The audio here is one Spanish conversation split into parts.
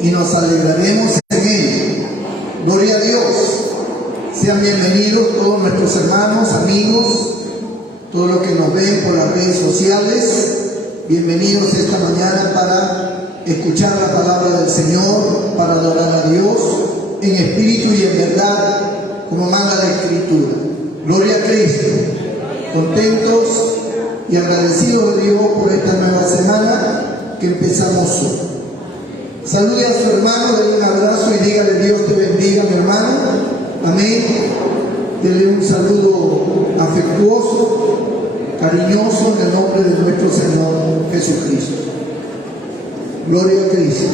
y nos alegraremos en él. Gloria a Dios. Sean bienvenidos todos nuestros hermanos, amigos, todos los que nos ven por las redes sociales. Bienvenidos esta mañana para escuchar la palabra del Señor, para adorar a Dios en espíritu y en verdad, como manda la Escritura. Gloria a Cristo. Contentos y agradecidos de Dios por esta nueva semana que empezamos hoy. Salude a su hermano, denle un abrazo y dígale: Dios te bendiga, mi hermano. Amén. Denle un saludo afectuoso, cariñoso, en el nombre de nuestro Señor Jesucristo. Gloria a Cristo.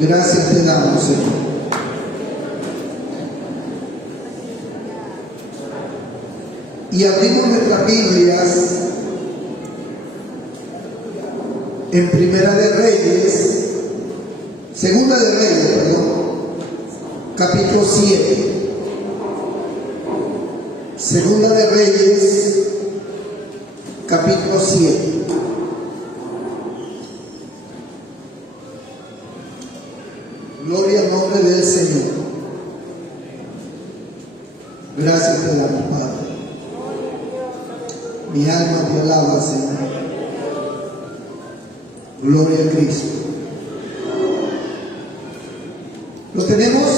Gracias te damos, Señor. Y abrimos nuestras Biblias en Primera de Reyes, Segunda de Reyes, capítulo 7. Segunda de Reyes, capítulo 7. Gloria al nombre del Señor. Gracias te damos, Padre. Mi alma te alaba, Señor. Gloria a Cristo. Lo tenemos.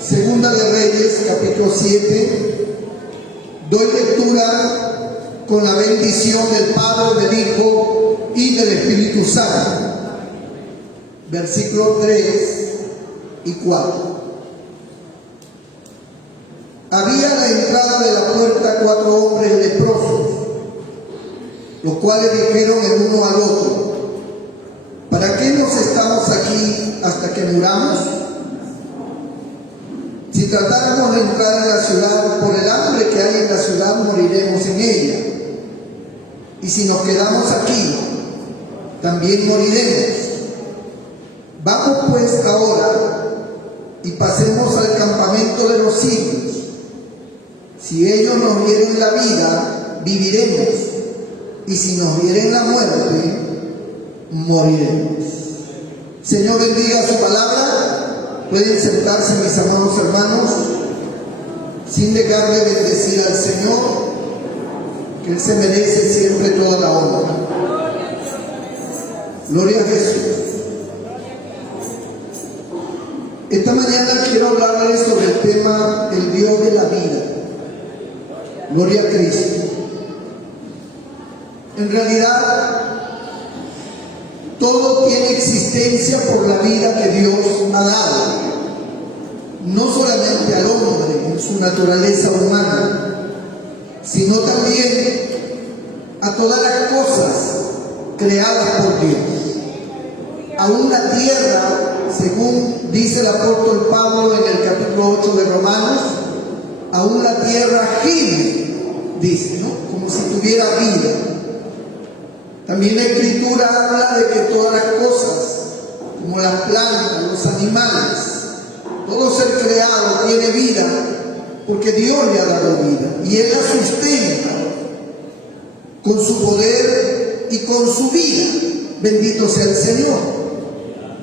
Segunda de Reyes, capítulo 7. Doy lectura con la bendición del Padre, del Hijo y del Espíritu Santo. Versículos 3 y 4. Había a la entrada de la puerta 4 hombres leprosos, los cuales dijeron el uno al otro: ¿para qué nos estamos aquí hasta que muramos? Si tratáramos de entrar en la ciudad, por el hambre que hay en la ciudad moriremos en ella. Y si nos quedamos aquí, también moriremos. Vamos pues ahora y pasemos al campamento de los sirios. Si ellos nos vieren la vida, viviremos, y si nos vieren la muerte, moriremos. Señor, bendiga su palabra. Pueden sentarse, mis amados hermanos, sin dejar de bendecir al Señor, que Él se merece siempre toda la honra. Gloria a Jesús. Esta mañana quiero hablarles sobre el tema el Dios de la vida. Gloria a Cristo. En realidad, todo tiene existencia por la vida que Dios ha dado. No solamente al hombre en su naturaleza humana, sino también a todas las cosas creadas por Dios. Aún la tierra, según dice el apóstol Pablo en el capítulo 8 de Romanos, aún la tierra gime, dice, ¿no? Como si tuviera vida. También la Escritura habla de que todas las cosas, como las plantas, los animales, todo ser creado tiene vida, porque Dios le ha dado vida y Él la sustenta con su poder y con su vida. Bendito sea el Señor,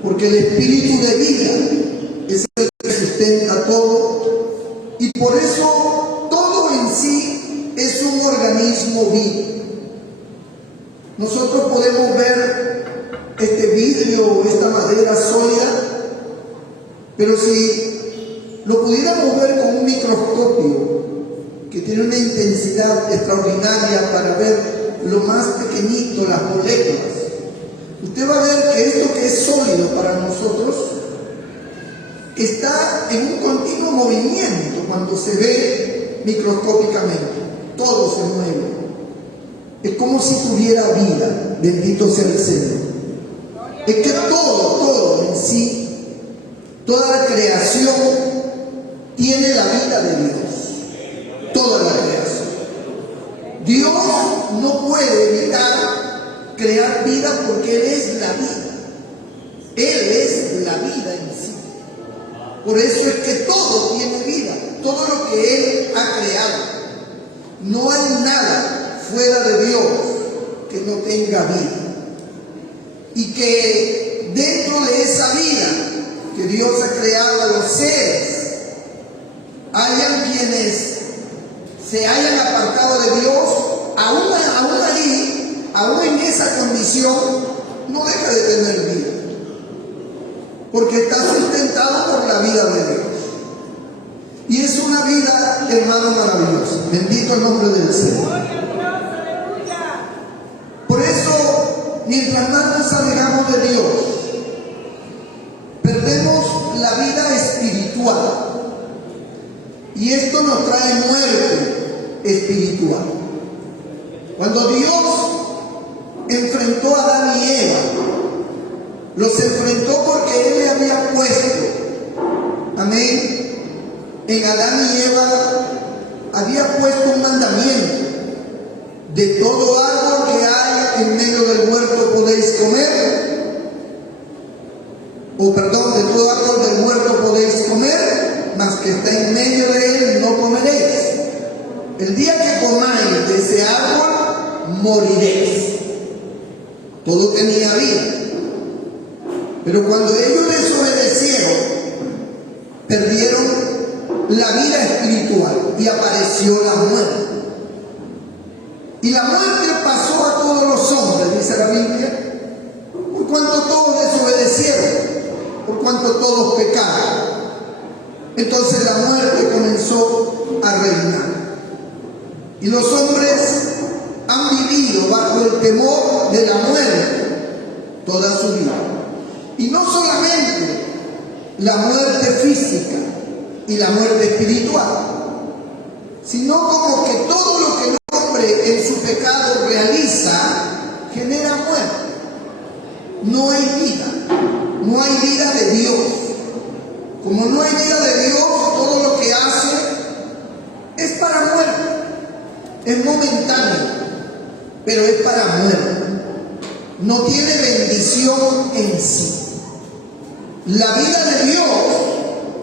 porque el espíritu de vida es el que sustenta todo, y por eso todo en sí es un organismo vivo. Nosotros podemos ver este vidrio, esta madera sólida, pero si lo pudiéramos ver con un microscopio que tiene una intensidad extraordinaria para ver lo más pequeñito, las moléculas, usted va a ver que esto que es sólido para nosotros está en un continuo movimiento cuando se ve microscópicamente. Todo se mueve. Es como si tuviera vida. Bendito sea el Señor. Es que todo en sí, toda la creación tiene la vida de Dios. Toda la creación. Dios no puede evitar crear vida porque Él es la vida. Él es la vida en sí. Por eso es que todo tiene vida. Todo lo que Él ha creado. No hay nada fuera de Dios que no tenga vida. Y que dentro de esa vida que Dios ha creado a los seres, hayan quienes se hayan apartado de Dios, aún ahí, aún en esa condición, no deja de tener vida, porque está sustentado por la vida de Dios. Y es una vida, hermano, maravillosa. Bendito el nombre del Señor. Por eso, mientras más nos alejamos de Dios, perdemos la vida espiritual. Y esto nos trae muerte espiritual. Cuando Dios enfrentó a Adán y Eva, los enfrentó porque Él le había puesto, amén, en Adán y Eva había puesto un mandamiento: de todo árbol que hay en medio del huerto podéis comer, de todo árbol del huerto podéis comer, mas que está en medio de él no comeréis. El día que comáis de ese árbol, moriréis. Todo tenía vida. Pero cuando ellos desobedecieron, perdieron la vida espiritual y apareció la muerte. Y la muerte pasó a todos los hombres, dice la Biblia, por cuanto todos desobedecieron, por cuanto todos pecaron. Entonces la muerte comenzó a reinar. Y los hombres han vivido bajo el temor de la muerte toda su vida. Y no solamente la muerte física y la muerte espiritual, sino como que todo lo que el hombre en su pecado realiza genera muerte. No hay vida, no hay vida de Dios. Como no hay vida de Dios, todo lo que hace es para muerte. Es momentáneo, pero es para muerte. No tiene bendición en sí. La vida de Dios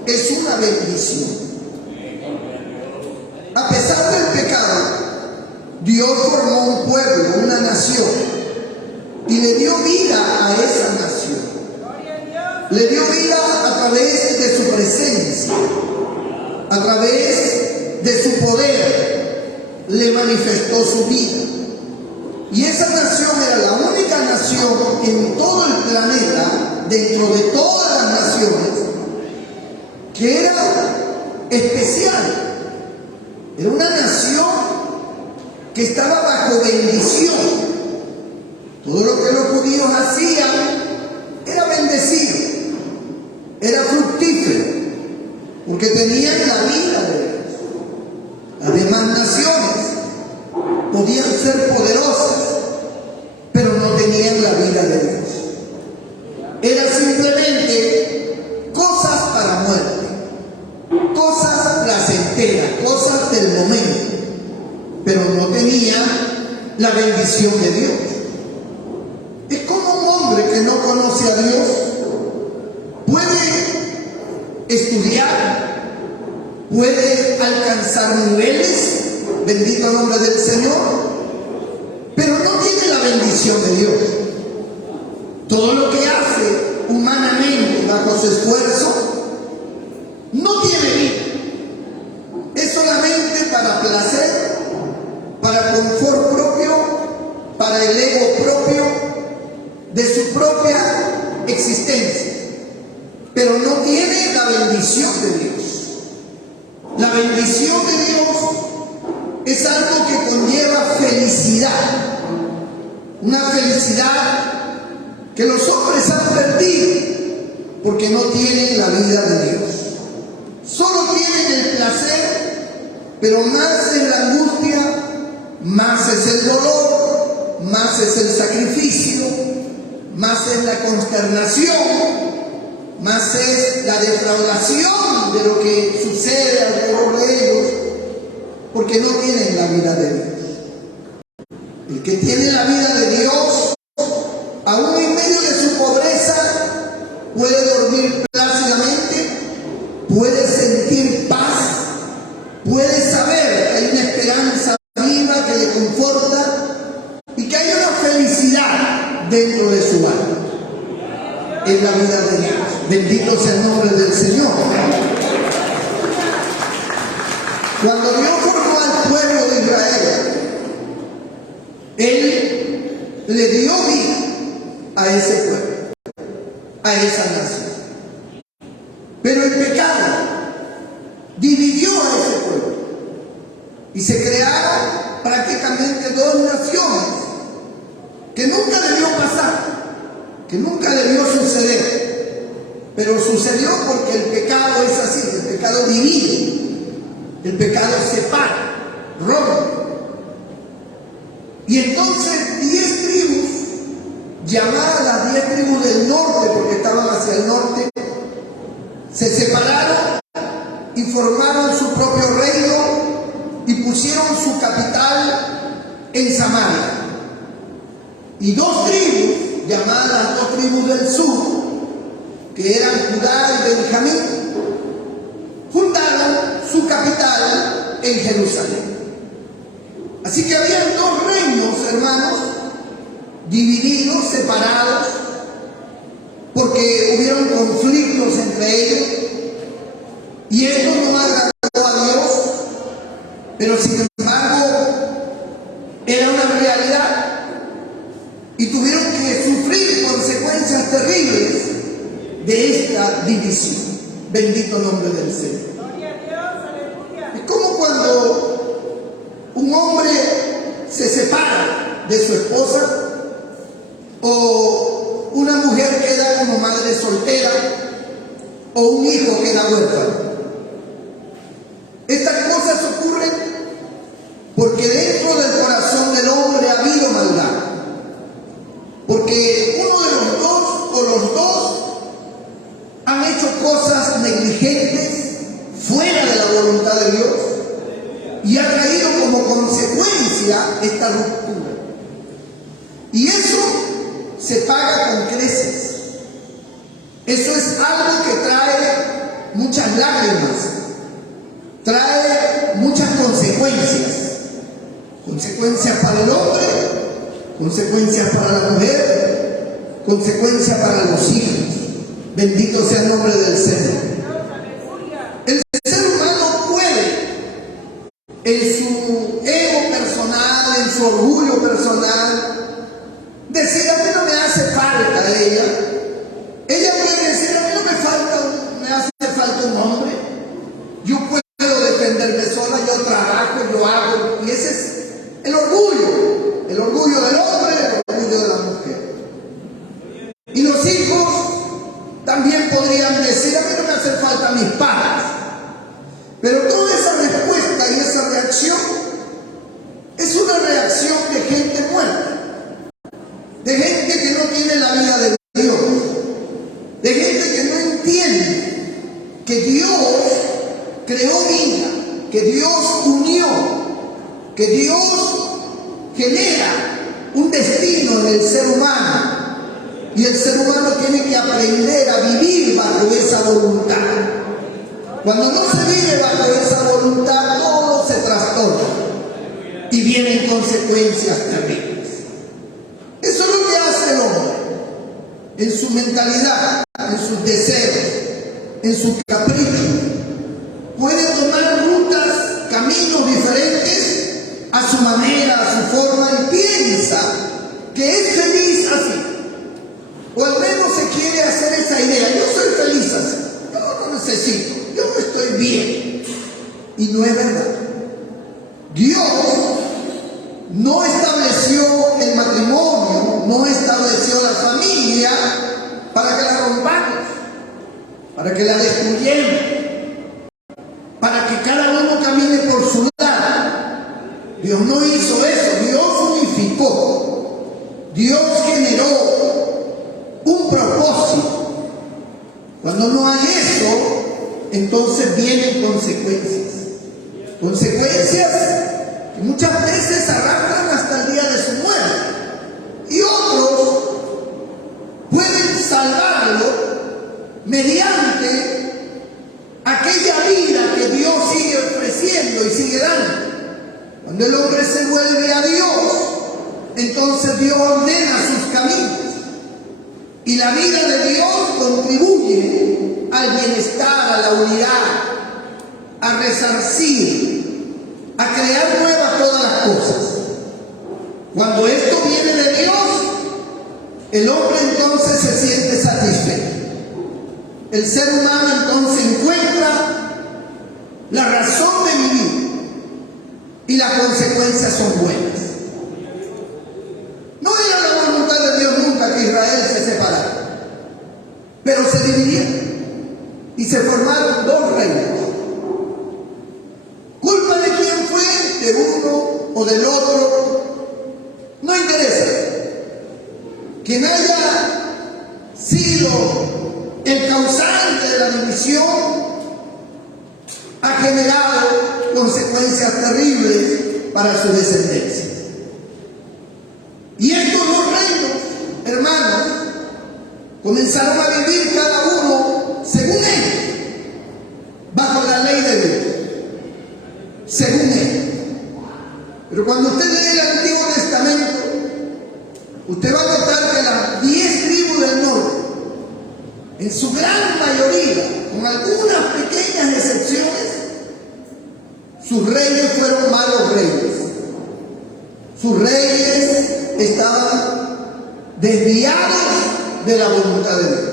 es una bendición. A pesar del pecado, Dios formó un pueblo, una nación, y le dio vida a esa nación. Le dio vida a través de su presencia, a través de su poder. Le manifestó su vida. Y esa nación era la única nación en todo el planeta, dentro de todas las naciones, que era especial. Era una nación que estaba bajo bendición. Todo lo que los judíos hacían era bendecido, era fructífero, porque tenían la vida de Dios. Las demás naciones podían ser poderosas, pero no tenían la vida de Dios. Era simplemente cosas para muerte, cosas placenteras, cosas del momento, pero no tenían la bendición de Dios. Es como un hombre que no conoce a Dios puede estudiar, puede alcanzar niveles, bendito el nombre del Señor, pero no tiene la bendición de Dios. Todo lo que hace humanamente bajo su esfuerzo no tiene vida. Es solamente para placer, para confort propio, para el ego propio, de su propia existencia, pero no tiene la bendición de Dios. La bendición de Dios es algo que conlleva felicidad, una felicidad que los hombres han perdido porque no tienen la vida de Dios. Solo tienen el placer, pero más es la angustia, más es el dolor, más es el sacrificio, más es la consternación, más es la defraudación de lo que sucede alrededor de ellos, porque no tienen la vida de Dios. El que tiene la vida de Dios, aún en medio de su pobreza, puede dormir plácidamente, puede sentir paz, puede saber que hay una esperanza viva que le conforta y que hay una felicidad dentro de su alma. en la vida de Dios. Bendito sea el nombre del Señor. Cuando Dios formó al pueblo de Israel, Él le dio vida a ese pueblo, a esa nación. Pero el pecado dividió a ese pueblo y se crearon prácticamente dos naciones que nunca debió pasar, que nunca debió suceder, pero sucedió porque el pecado es así, el pecado divide, el pecado separa, rompe. Y entonces 10 tribus, llamadas las 10 tribus del norte, porque estaban hacia el norte, se separaron y formaron su propio reino y pusieron su capital en Samaria. Y 2 tribus, llamadas las 2 tribus del sur, que eran Judá y Benjamín, fundaron su capital en Jerusalén. Así que habían 2 reinos, hermanos, divididos, separados, porque hubieron conflictos entre ellos, y esto no agradó a Dios, pero sin embargo era una realidad, y tuvieron que sufrir consecuencias terribles de esta división. Bendito nombre del Señor. Es como cuando un hombre se separa de su esposa, o una mujer queda como madre soltera, o un hijo queda huérfano. Estas cosas ocurren porque dentro del corazón del hombre ha habido maldad, porque uno de los dos o los dos han hecho cosas negligentes fuera de la voluntad de Dios, y ha traído como consecuencia esta ruptura. Y eso se paga con creces. Eso es algo que trae muchas lágrimas, trae muchas consecuencias. Consecuencias para el hombre, consecuencias para la mujer, consecuencias para los hijos. Bendito sea el nombre del Señor. El ser humano puede, en su ego personal, en su orgullo personal, decir: a mí no me hace falta ella. Ella puede decir: a mí no me hace falta un hombre. Yo puedo defenderme sola, yo trabajo, yo hago. Y ese es el orgullo del hombre, el orgullo de la mujer. Y los hijos también podrían decir: a mí no me hacen falta mis padres. Pero toda esa respuesta y esa reacción es una reacción de gente muerta, de gente que no tiene la vida de Dios, de gente que no entiende que Dios creó vida, que Dios unió, que Dios genera un destino en el ser humano, y el ser humano tiene que aprender a vivir bajo esa voluntad. Cuando no se vive bajo esa voluntad, todo se trastorna y vienen consecuencias terribles. Eso es lo que hace el hombre en su mentalidad, en sus deseos, en sus caprichos. Puede tomar rutas, caminos diferentes a su manera, a su forma, y piensa que es feliz así. O al menos se quiere hacer esa idea: yo soy feliz así, yo no necesito, yo no estoy bien. Y no es verdad. Dios no estableció el matrimonio, no estableció la familia para que la rompamos, para que la destruyamos, para que cada uno camine por su lado. Dios no hizo eso. Dios unificó, Dios generó un propósito. Cuando no hay eso, entonces vienen consecuencias. Consecuencias que muchas veces arrastran hasta el día de su muerte. Y otros pueden salvarlo mediante aquella vida que Dios sigue ofreciendo y sigue dando. Cuando el hombre se vuelve a Dios, entonces Dios ordena sus caminos. Y la vida de Dios contribuye al bienestar, a la unidad, a resarcir, a crear nuevas todas las cosas. Cuando esto viene de Dios, el hombre entonces se siente satisfecho. El ser humano entonces encuentra la razón de vivir y las consecuencias son buenas. No era la voluntad de Dios nunca que Israel se separara, pero se dividieron y se formaron dos reinos. ¿Culpa de quién fue? ¿De uno o del otro? No interesa. Quien haya sido el causante de la división ha generado consecuencias terribles para su descendencia. Y estos dos reinos, hermanos, comenzaron a vivir cada uno según ellos, bajo la ley de Dios, según ellos. Pero cuando usted lee el Antiguo Testamento, usted va a notar que las 10 tribus del norte, en su gran mayoría, con algunas pequeñas excepciones, sus reyes fueron malos reyes. Sus reyes estaban desviados de la voluntad de Dios.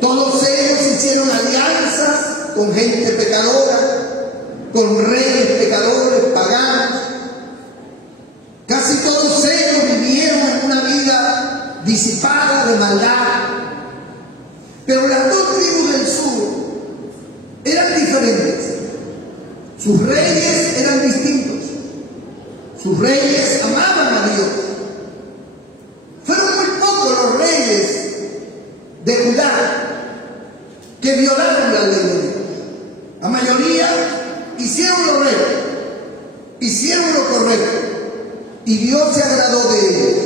Todos ellos hicieron alianzas con gente pecadora, con reyes pecadores, paganos. Casi todos ellos vivieron en una vida disipada de maldad. Pero las dos tribus del sur eran diferentes. Sus reyes eran distintos. Sus reyes amaban a Dios. Fueron muy pocos los reyes de Judá que violaron la ley de Dios. La mayoría hicieron lo recto, hicieron lo correcto, y Dios se agradó de ellos.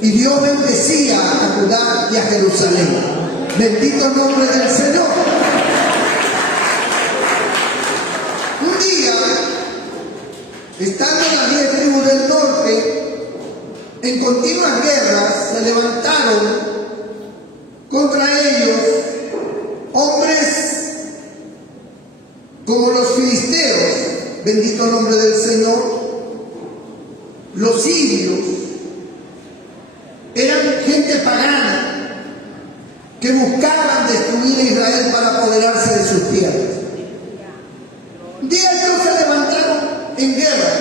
Y Dios bendecía a Judá y a Jerusalén. Bendito el nombre del Señor. Un día, estando las 10 tribus del norte en continuas guerras, se levantaron contra ellos hombres como los filisteos, bendito el nombre del Señor, los sirios. Eran gente pagana que buscaban destruir a Israel para apoderarse de sus tierras. Un día ellos se levantaron en guerra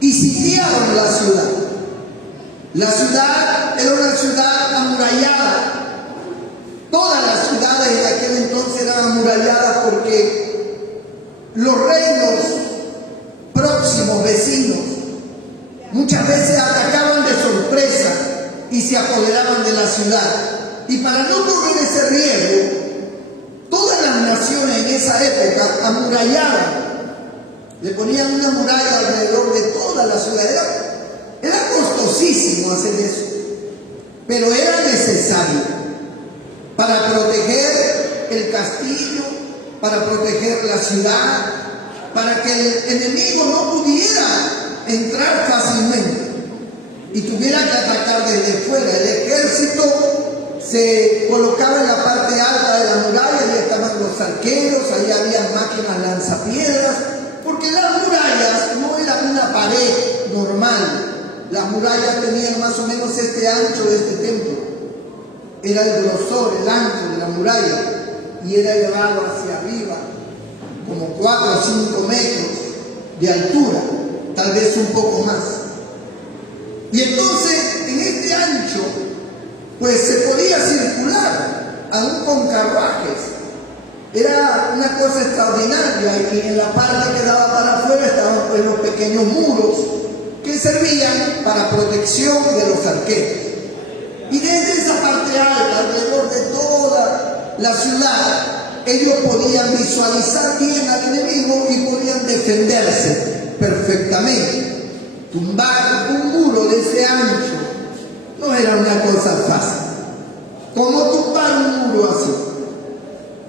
y sitiaron la ciudad. La ciudad era una ciudad amurallada. Todas las ciudades de aquel entonces eran amuralladas porque los reinos próximos, vecinos, muchas veces atacaban de sorpresa y se apoderaban de la ciudad. Y para no correr ese riesgo, todas las naciones en esa época amurallaban. Le ponían una muralla alrededor de toda la ciudad. Era costosísimo hacer eso, pero era necesario para proteger el castillo, para proteger la ciudad, para que el enemigo no pudiera entrar fácilmente y tuviera que atacar desde fuera. El ejército se colocaba en la parte alta de la muralla, ahí estaban los arqueros, ahí había máquinas lanzapiedras, porque las murallas no eran una pared normal. Las murallas tenían más o menos este ancho de este templo. Era el grosor, el ancho de la muralla, y era elevado hacia arriba, como 4 o 5 metros de altura, tal vez un poco más. Y entonces, en este ancho, pues se podía circular, aún con carruajes. Era una cosa extraordinaria, y en la parte que daba para afuera estaban pues los pequeños muros que servían para protección de los arqueros. Y desde esa parte alta, alrededor de toda la ciudad, ellos podían visualizar bien al enemigo y podían defenderse perfectamente. Tumbar un muro de ese ancho no era una cosa fácil. ¿Cómo tumbar un muro así?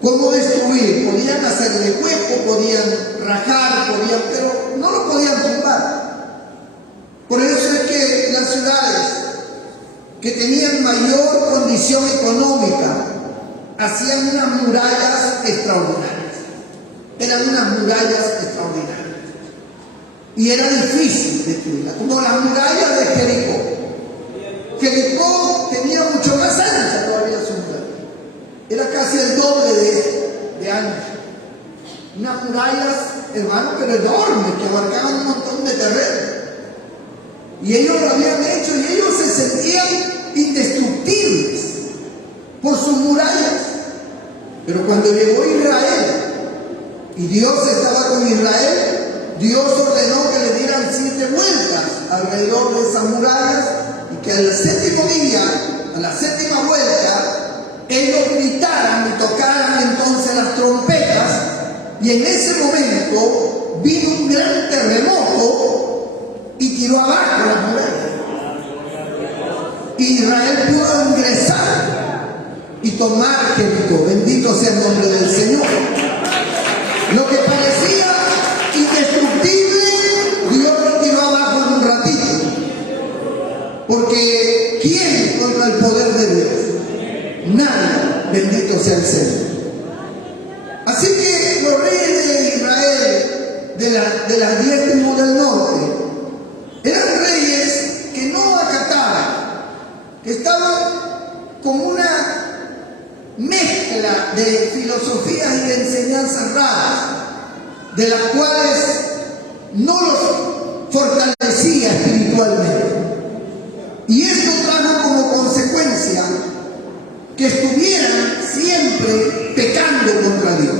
¿Cómo destruir? Podían hacerle hueco, podían rajar, pero no lo podían tumbar. Por eso es que las ciudades que tenían mayor condición económica hacían unas murallas extraordinarias. Eran unas murallas extraordinarias. Y era difícil destruirlas, como las murallas de Jericó. Jericó tenía mucho más ancha todavía su muralla. Era casi el doble de ancho. Unas murallas, hermano, pero enormes, que abarcaban un montón de terreno. Y ellos lo habían hecho y ellos se sentían indestructibles por sus murallas. Pero cuando llegó Israel y Dios estaba con Israel, Dios ordenó que le dieran 7 vueltas alrededor de esas murallas y que al séptimo día, a la séptima vuelta, ellos gritaran y tocaran entonces las trompetas, y en ese momento vino un gran terremoto y tiró abajo las murallas. Israel pudo ingresar y tomar Jericó. Bendito sea el nombre del Señor. Lo que parecía indestructible, Dios lo tiró abajo en un ratito. Porque ¿quién contra el poder de Dios? Nadie. Bendito sea el Señor. Así que los reyes de Israel, de las 10 tribus del norte, eran reyes que no acataban, que estaban con una mezcla de filosofías y de enseñanzas raras, de las cuales no los fortalecía espiritualmente. Y esto trajo como consecuencia que estuvieran siempre pecando contra Dios.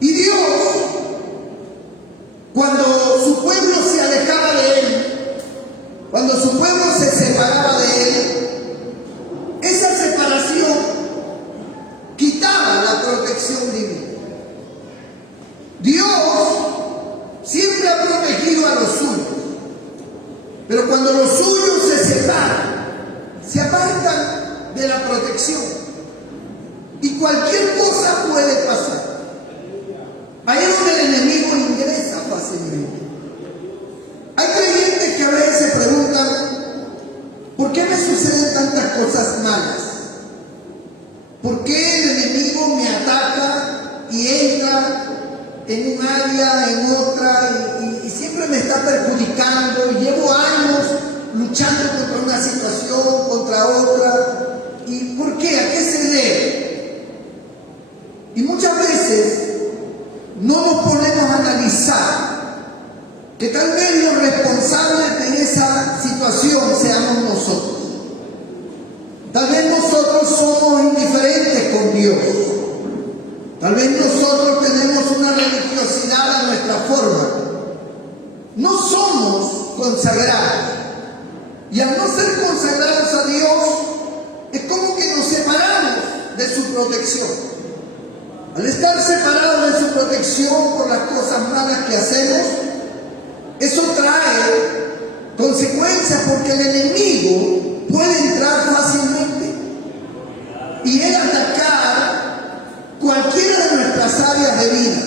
Y Dios, cuando su pueblo se alejaba de Él, cuando su pueblo se separaba de Él, esa separación quitaba la protección divina. Dios siempre ha protegido a los suyos, pero cuando los suyos se separan, se apartan de la protección y cualquier cosa puede pasar. Ahí es donde el enemigo ingresa fácilmente. Hay creyentes que a veces se preguntan: ¿por qué me suceden tantas cosas malas? ¿Por qué el enemigo me ataca y entra en un área, en otra, y siempre me está perjudicando? Y llevo años luchando contra una situación, contra otra. ¿Y por qué? ¿A qué se debe? Y muchas veces no nos ponemos a analizar que tal vez los responsables de esa situación seamos nosotros. Tal vez nosotros somos indiferentes con Dios. Tal vez nosotros tenemos una religiosidad a nuestra forma. No somos consagrados. Y al no ser consagrados a Dios, es como que nos separamos de su protección. Al estar separados de su protección por las cosas malas que hacemos, eso trae consecuencias, porque el enemigo puede entrar fácilmente y él atacar cualquiera de nuestras áreas de vida,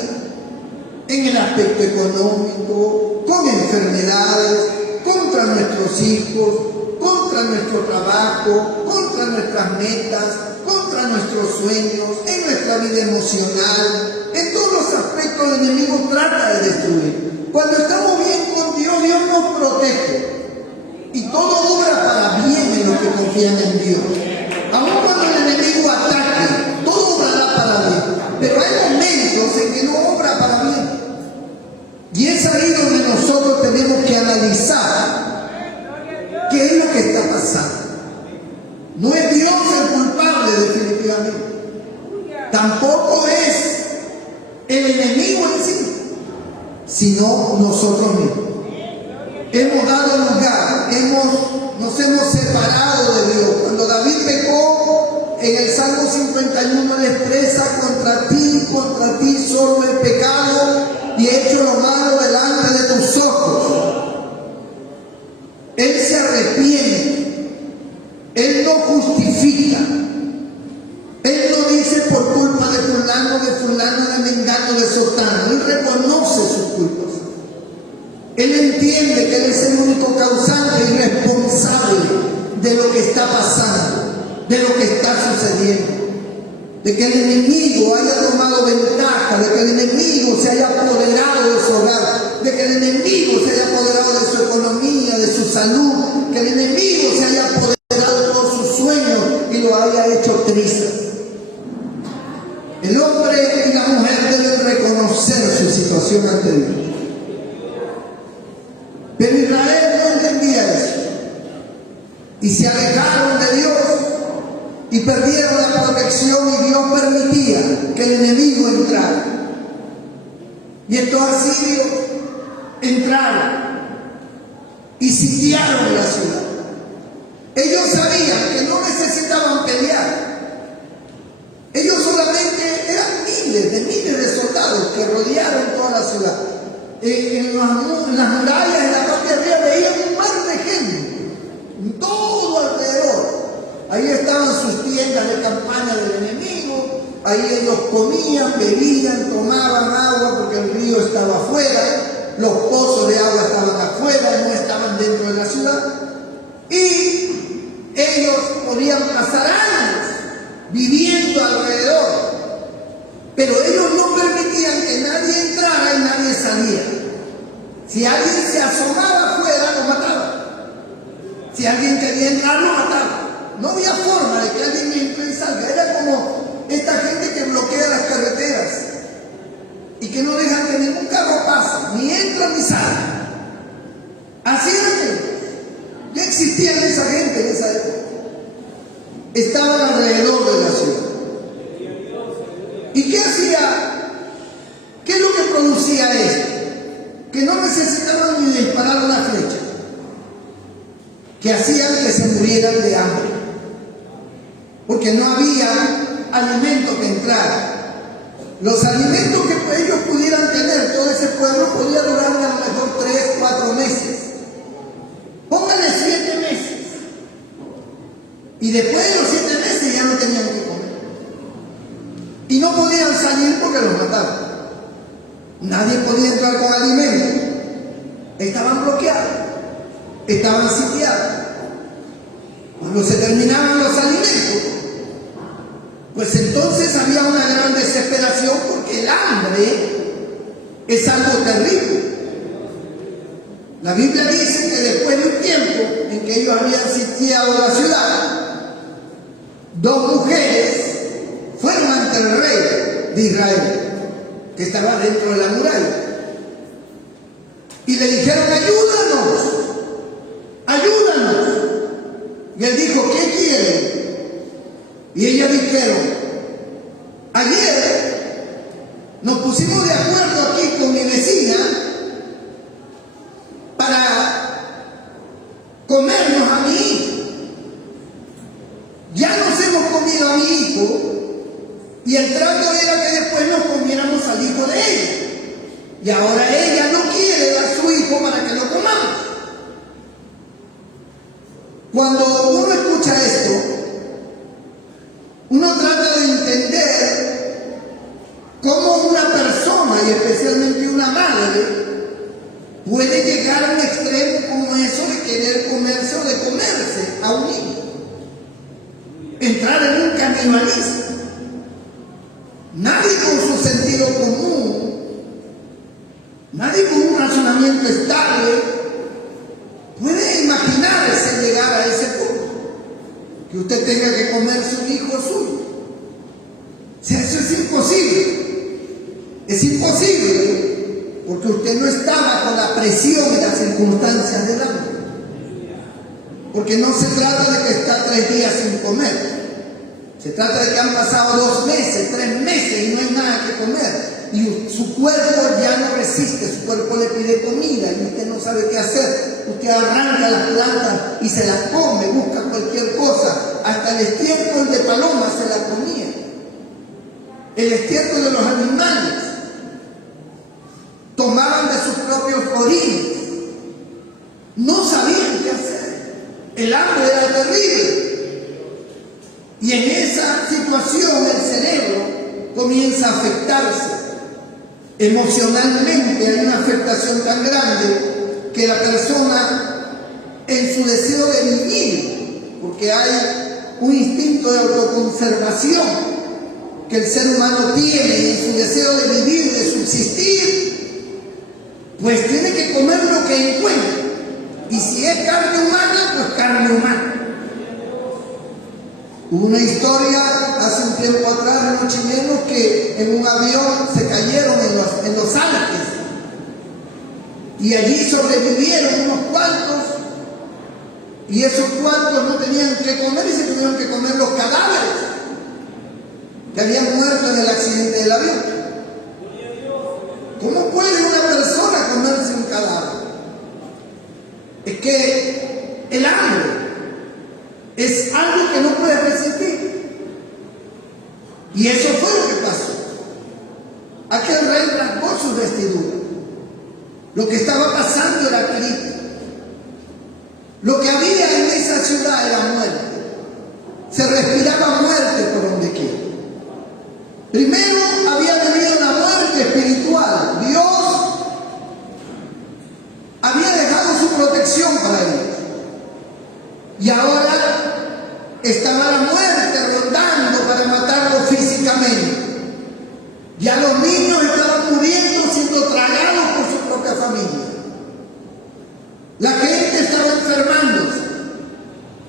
en el aspecto económico, con enfermedades, contra nuestros hijos, contra nuestro trabajo, contra nuestras metas, contra nuestros sueños, en nuestra vida emocional. En todos los aspectos el enemigo trata de destruir. Cuando estamos bien con Dios, Dios nos protege. Y todo obra para bien en los que confían en Dios. Aun cuando el enemigo ataque, todo obrará para bien. Pero hay momentos en que no obra para bien. Y es ahí donde nosotros tenemos que analizar qué es lo que está pasando. No es Dios el culpable definitivamente. Tampoco es el enemigo en sí, sino nosotros mismos. Hemos dado lugar, nos hemos separado de Dios. Cuando David pecó, en el Salmo 51 le expresa: contra ti solo he pecado y he hecho lo malo delante de tus ojos. Él se arrepiente, él no justifica, él no dice por culpa de fulano, de mengano, de sotano. Él reconoce sus culpas. Él entiende que él es el único causante y responsable de lo que está pasando, de lo que está sucediendo, de que el enemigo haya tomado ventaja, de que el enemigo se haya apoderado de su hogar, de que el enemigo se haya apoderado de su economía, de su salud, que el enemigo se haya apoderado de todos sus sueños y lo haya hecho trizas. El hombre y la mujer deben reconocer su situación ante Dios. Pero Israel no entendía eso. Y se alejaron de Dios y perdieron la protección, y Dios permitía que el enemigo entrara. Y estos asirios entraron y sitiaron la ciudad. Ellos sabían que no necesitaban pelear. Ellos solamente eran miles de soldados que rodearon toda la ciudad. En las murallas, en la parte de arriba, veían un mar de gente, todo alrededor. Ahí estaban sus tiendas de campaña del enemigo. Ahí ellos comían, bebían, tomaban agua, porque el río estaba afuera, los pozos de agua estaban afuera, no estaban dentro de la ciudad. Y ellos podían pasar años viviendo alrededor, pero ellos no permitían que nadie entrara y nadie salía. Si alguien se asomaba afuera, lo mataban. Si alguien quería entrar, lo mataban. No había forma de que alguien entre y salga. Era como esta gente que bloquea las carreteras y que no dejan que ningún carro pase, ni entra ni sale. Así eran. Ya existían esa gente en esa época. Estaban alrededor de la ciudad. ¿Y qué hacía? ¿Qué es lo que producía esto? Que no necesitaban ni disparar una flecha, que hacían que se murieran de hambre, porque no había alimento que entrara. Los alimentos que ellos pudieran tener, todo ese pueblo podía durarle a lo mejor 3, 4 meses. Pónganle 7 meses. Y después de los 7 meses ya no tenían que comer. Y no podían salir porque los mataban. Nadie podía entrar con alimento. Estaban bloqueados. Estaban sitiados. Cuando se terminaban los alimentos, pues entonces había una gran desesperación, porque el hambre es algo terrible. La Biblia dice que después de un tiempo en que ellos habían sitiado la ciudad, 2 mujeres fueron ante el rey de Israel, que estaba dentro de la muralla, y le dijeron: ayúdanos, ayúdanos. Y él dijo: ¿qué quieren? Y ellas dijeron: ayer nos pusimos de acuerdo aquí con mi vecina para comernos a mi hijo. Ya nos hemos comido a mi hijo, y el trato era que después nos comiéramos al hijo de ella. Y ahora ella no quiere dar su hijo para que lo comamos. Cuando uno escucha esto, uno trata de entender cómo una persona, y especialmente una madre, puede llegar a un extremo como eso de querer comerse o de comerse a un niño. Entrar en un canibalismo. Nadie con su sentido común, nadie con un razonamiento estable puede imaginarse llegar a ese punto, que usted tenga que comerse un hijo suyo. O sea, eso es imposible. Es imposible, porque usted no está bajo la presión y las circunstancias del hambre. Porque no se trata de que está 3 días sin comer. Se trata de que han pasado 2 meses, 3 meses y no hay nada que comer. Y su cuerpo ya no resiste, su cuerpo le pide comida y usted no sabe qué hacer. Usted arranca las plantas y se las come, busca cualquier cosa. Hasta el estiércol de paloma se la comía. El estiércol de los animales. Tomaban de sus propios orines. No sabían qué hacer. El hambre era terrible. Y en esa situación el cerebro comienza a afectarse. Emocionalmente hay una afectación tan grande que la persona, en su deseo de vivir, porque hay un instinto de autoconservación que el ser humano tiene en su deseo de vivir, de subsistir, pues tiene que comer lo que encuentra. Y si es carne humana, pues carne humana. Hubo una historia hace un tiempo atrás de unos chilenos que en un avión se cayeron en los Alpes y allí sobrevivieron unos cuantos, y esos cuantos no tenían que comer y se tuvieron que comer los cadáveres que habían muerto en el accidente del avión. ¿Cómo puede una persona comerse un cadáver? Es que el hambre es algo que no puedes resistir. Y eso fue lo que pasó. Aquel rey rasgó sus vestiduras. Lo que estaba pasando era crítico. Lo que había en esa ciudad era muerte. Se respiraba muerte por donde quiera. Primero había venido la muerte espiritual. Dios había dejado su protección para ellos. Y ahora estaba la muerte rondando para matarlos físicamente. Ya los niños estaban muriendo, siendo tragados por su propia familia. La gente estaba enfermándose.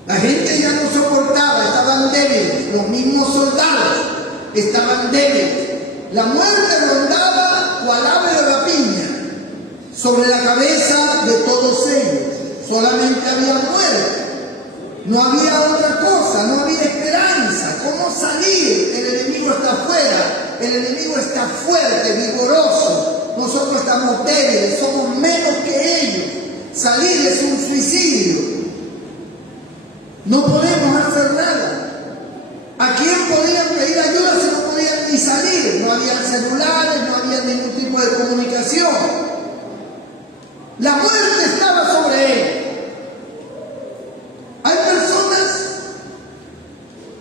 La gente ya no soportaba, estaban débiles. Los mismos soldados estaban débiles. La muerte rondaba cual ave de rapiña sobre la cabeza de todos ellos. Solamente había muerte. No había otra cosa, no había esperanza. ¿Cómo salir? El enemigo está afuera, el enemigo está fuerte, vigoroso. Nosotros estamos débiles, somos menos que ellos. Salir es un suicidio. No podemos hacer nada. ¿A quién podían pedir ayuda si no podían ni salir? No había celulares, no había ningún tipo de comunicación. La muerte estaba sobre ellos. Hay personas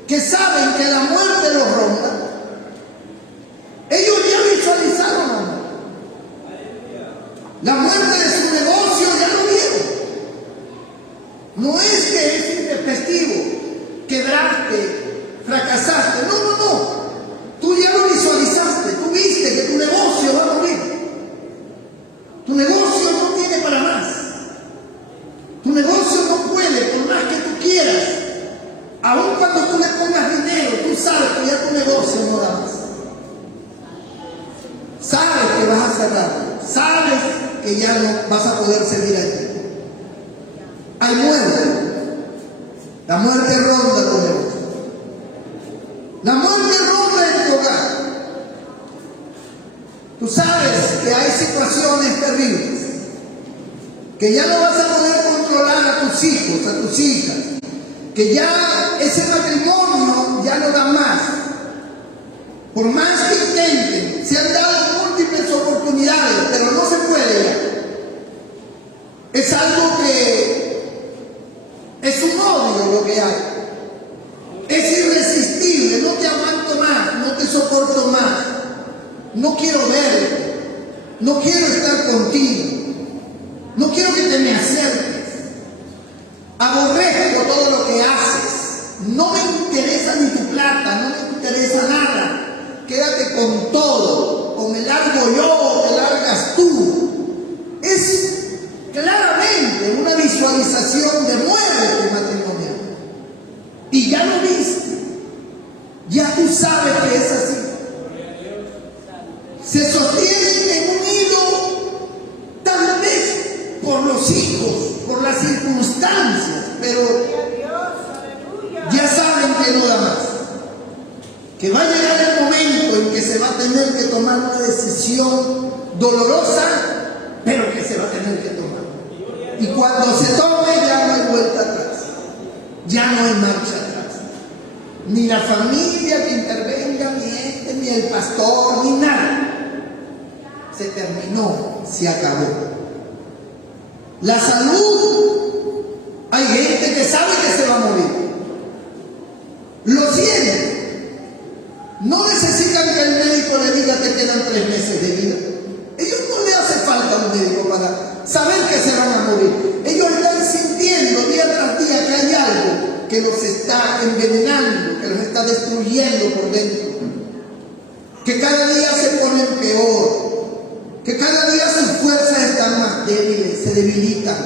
que saben que la muerte los ronda. Ellos ya visualizaron la muerte. La muerte de su negocio ya lo vieron. No es que es intempestivo, quebraste, fracasaste. No, no, no. Tú ya lo visualizaste. Tú viste que tu negocio va a morir. Tu negocio no tiene para más. Tu negocio no puede, por más que tú quieras. Aun cuando tú le pongas dinero, tú sabes que ya tu negocio no da más. Sabes que vas a cerrar. Sabes que ya no vas a poder seguir allí. Hay muerte. La muerte ronda los negocios. La muerte ronda en tu hogar. Tú sabes que hay situaciones terribles, que ya no vas a poder controlar a tus hijos, a tus hijas, que ya ese matrimonio ya no da más. Por más que intenten, se han dado múltiples oportunidades, pero no se puede ya. Es algo que es un odio lo que hay. Es irresistible, no te aguanto más, no te soporto más. No quiero verte, no quiero estar contigo. No quiero que te me acerques. Aborrezco todo lo que haces. No me interesa ni tu plata, no me interesa nada. Quédate con todo. O me largo yo o te largas tú. Es claramente una visualización de muerte matrimonial. Y ya lo viste. Ya tú sabes que es así. Se sostienen en un hilo, tal vez por los hijos, por las circunstancias, pero ya saben que no da más. Que va a llegar el momento en que se va a tener que tomar una decisión dolorosa, pero que se va a tener que tomar. Y cuando se tome ya no hay vuelta atrás, ya no hay marcha atrás. Ni la familia que intervenga, ni el pastor, ni nada. Se terminó, se acabó. La salud, hay gente que sabe que se va a morir. Lo tienen. No necesitan que el médico le diga que quedan 3 meses de vida. Ellos no le hace falta un médico para saber que se van a morir. Ellos están sintiendo día tras día que hay algo que que los está envenenando, que los está destruyendo por dentro, que cada día se ponen peor, que cada día sus fuerzas están más débiles, se debilitan,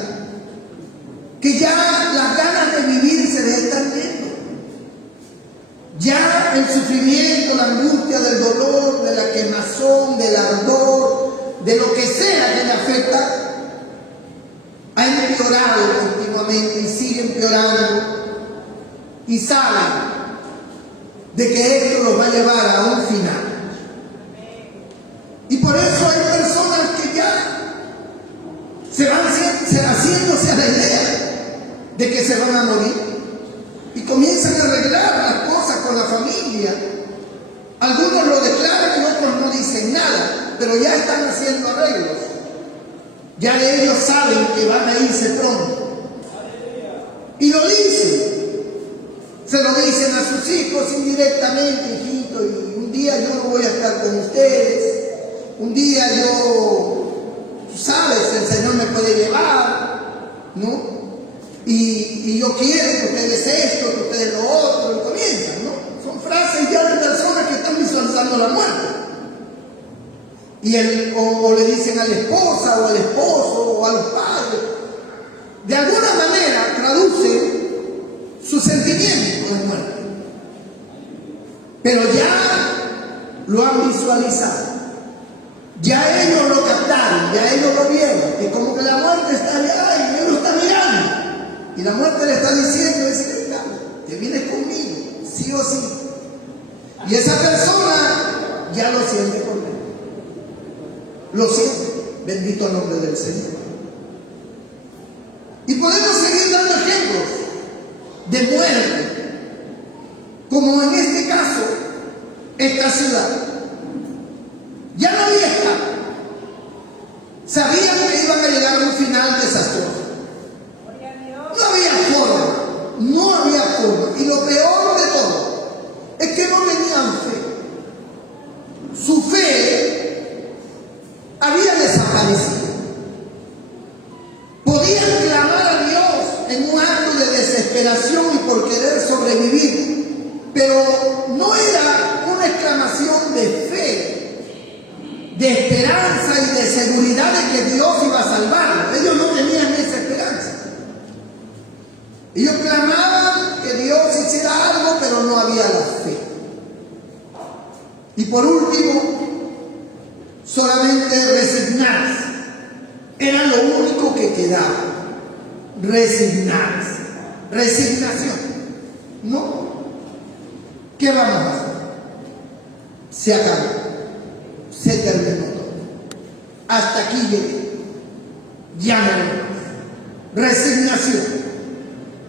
que ya las ganas de vivir se les están yendo. Ya el sufrimiento, la angustia del dolor, de la quemazón, del ardor, de lo que sea que le afecta, ha empeorado continuamente y sigue empeorando, y saben de que esto los va a llevar a un final. Y por eso hay personas que ya se van haciéndose a la idea de que se van a morir y comienzan a arreglar las cosas con la familia. Algunos lo declaran y otros no dicen nada, pero ya están haciendo arreglos. Ya ellos saben que van a irse pronto. Y lo dicen. Se lo dicen a sus hijos indirectamente: hijito, y un día yo no voy a estar con ustedes. Un día tú sabes, el Señor me puede llevar, ¿no? Y yo quiero que ustedes esto, que ustedes lo otro, y comienzan, ¿no? Son frases ya de personas que están visualizando la muerte. O le dicen a la esposa, o al esposo, o a los padres. De alguna manera traducen su sentimiento de muerte. Pero ya lo han visualizado. Ya ellos lo captaron, ya ellos lo vieron. Es como que la muerte está allá y él lo está mirando. Y la muerte le está diciendo: te vienes conmigo, sí o sí. Y esa persona ya lo siente por él. Lo siente. Bendito el nombre del Señor. Y podemos seguir dando ejemplos de muerte, como en este caso, esta ciudad. Ya no había escapa. Sabían que iban a llegar a un final desastroso. No había forma, no había forma. Y lo peor de todo es que no tenían fe. Su fe había desaparecido. Podían clamar a Dios en un acto de desesperación y por querer sobrevivir, pero no era una exclamación de fe, de esperanza y de seguridad de que Dios iba a salvarlos. Ellos no tenían esa esperanza. Ellos clamaban que Dios hiciera algo, pero no había la fe. Y por último, solamente resignarse. Era lo único que quedaba. Resignarse. Resignación. ¿No? ¿Qué vamos a hacer? Se acabó. Se terminó todo. Hasta aquí llegué. Ya no hay más. Resignación.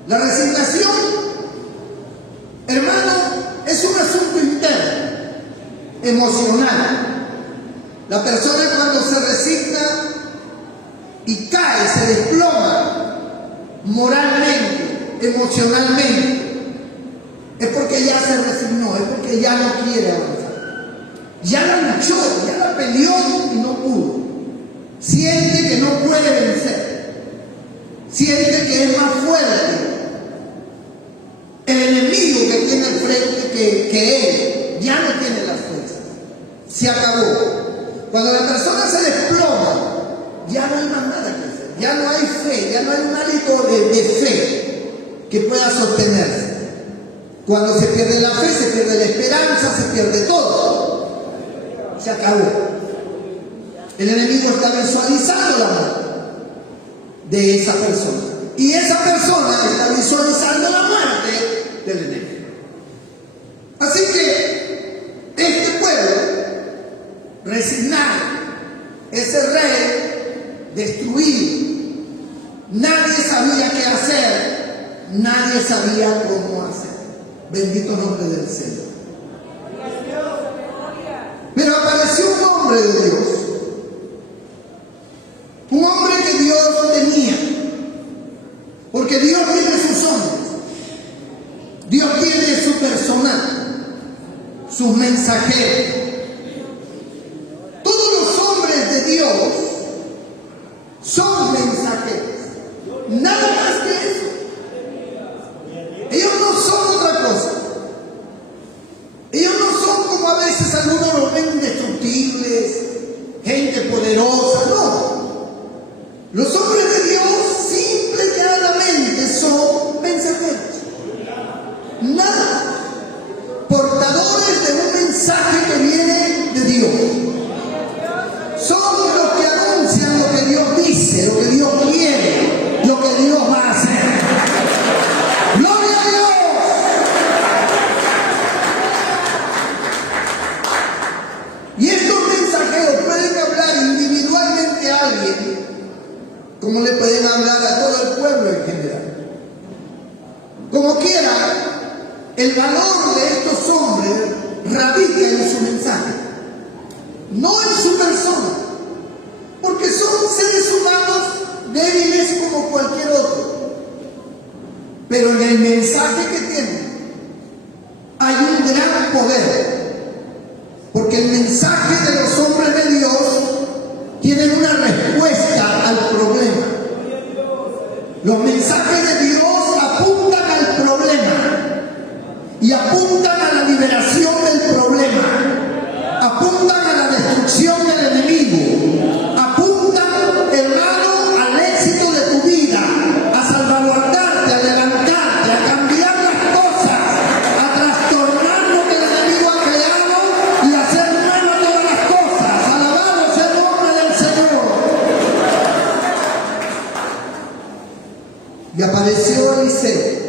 La resignación, hermano, es un asunto interno, emocional. La persona cuando se resigna y cae, se desploma moralmente, emocionalmente, es porque ya se resignó, es porque ya no quiere avanzar. Ya la luchó, ya la peleó y no pudo. Siente que no puede vencer. Siente que es más fuerte el enemigo que tiene al frente que él. Ya no tiene las fuerzas. Se acabó. Cuando la persona se desploma, ya no hay más nada que hacer. Ya no hay fe, ya no hay un hálito de fe que pueda sostenerse. Cuando se pierde la fe, se pierde la esperanza, se pierde todo. Se acabó. El enemigo está visualizando la muerte de esa persona. Y esa persona está visualizando la muerte del enemigo. Así que este pueblo, resignado, ese rey destruido, nadie sabía qué hacer, nadie sabía cómo hacer. Bendito nombre del Señor. Pero apareció un hombre de Dios. Un hombre que Dios tenía. Porque Dios tiene sus hombres. Dios tiene su personal, sus mensajeros. Todos los hombres de Dios son mensajeros. Nada más que eso. Ellos el valor de estos hombres radica en su mensaje, no en su persona, porque son seres humanos débiles como cualquier otro, pero en el mensaje que tienen hay un gran poder, porque el mensaje de los hombres de Dios tiene una respuesta al problema. Los mensajes de Dios apuntan al problema y apuntan a la liberación del problema, apuntan a la destrucción del enemigo, apuntan, hermano, al éxito de tu vida, a salvaguardarte, a levantarte, a cambiar las cosas, a trastornar lo que el enemigo ha creado y a hacer nuevas todas las cosas. Alabado sea el nombre del Señor. Y apareció Eliseo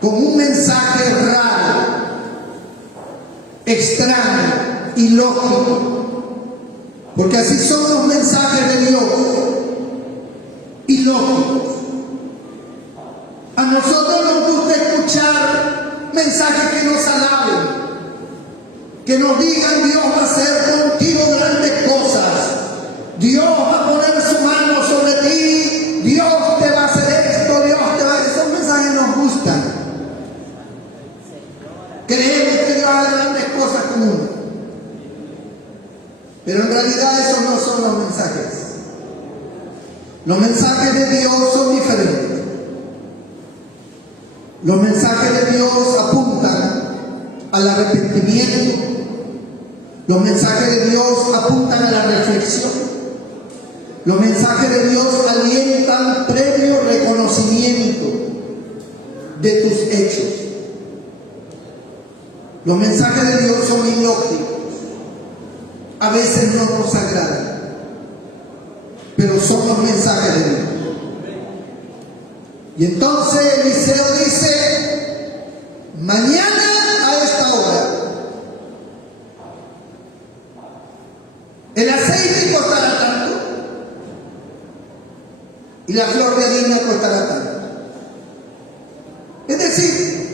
con un mensaje raro, extraño, ilógico, porque así son los mensajes de Dios, ilógicos. A nosotros nos gusta escuchar mensajes que nos alaben, que nos digan: Dios va a hacer contigo grandes cosas, Dios va a poner su mano sobre ti, Dios te va a hacer esto, Dios te va a... Esos mensajes nos gustan. Creemos que Dios hace grandes cosas con uno, pero en realidad esos no son los mensajes. Los mensajes de Dios son diferentes. Los mensajes de Dios apuntan al arrepentimiento. Los mensajes de Dios apuntan a la reflexión. Los mensajes de Dios alientan previo reconocimiento de tus hechos. Los mensajes de Dios son ilógicos, a veces no nos agradan, pero son los mensajes de Dios. Y entonces Eliseo dice: mañana a esta hora el aceite costará tanto y la flor de harina costará tanto. Es decir,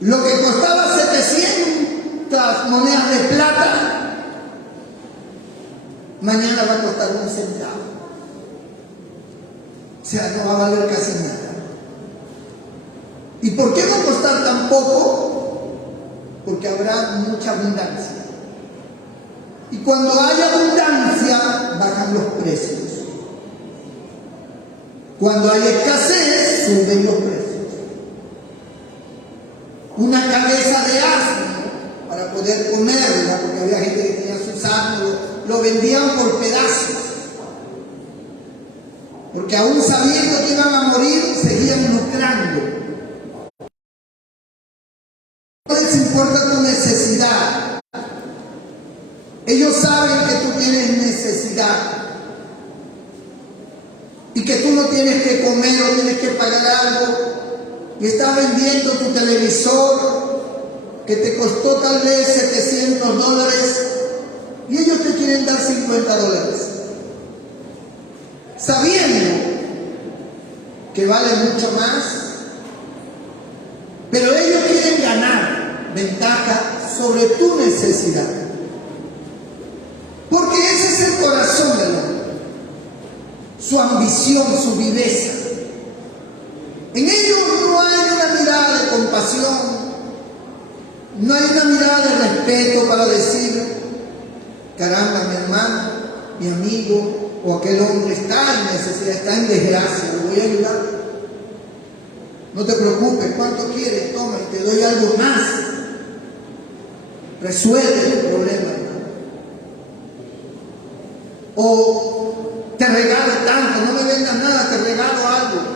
lo que costaba 700 monedas de plata, mañana va a costar 1 centavo. O sea, no va a valer casi nada. ¿Y por qué va a costar tan poco? Porque habrá mucha abundancia. Y cuando hay abundancia, bajan los precios. Cuando hay escasez, suben los precios. Una cabeza de asno para poder comerla, porque había gente que tenía sus asnos, lo vendían por pedazos, porque aún sabiendo que iban a morir, seguían lucrando. No les importa tu necesidad. Ellos saben que tú tienes necesidad y que tú no tienes que comer o tienes que pagar algo, y estás vendiendo tu televisor que te costó tal vez $700 y ellos te quieren dar $50, sabiendo que vale mucho más, pero ellos quieren ganar ventaja sobre tu necesidad, porque ese es el corazón del hombre, su ambición, su viveza. En ellos no hay una mirada de compasión, no hay una mirada de respeto para decir: caramba, mi hermano, mi amigo o aquel hombre está en necesidad, está en desgracia, lo voy a ayudar. No te preocupes, ¿cuánto quieres? Toma y te doy algo más. Resuelve el problema, hermano. O te regalo tanto, no me vendas nada, te regalo algo.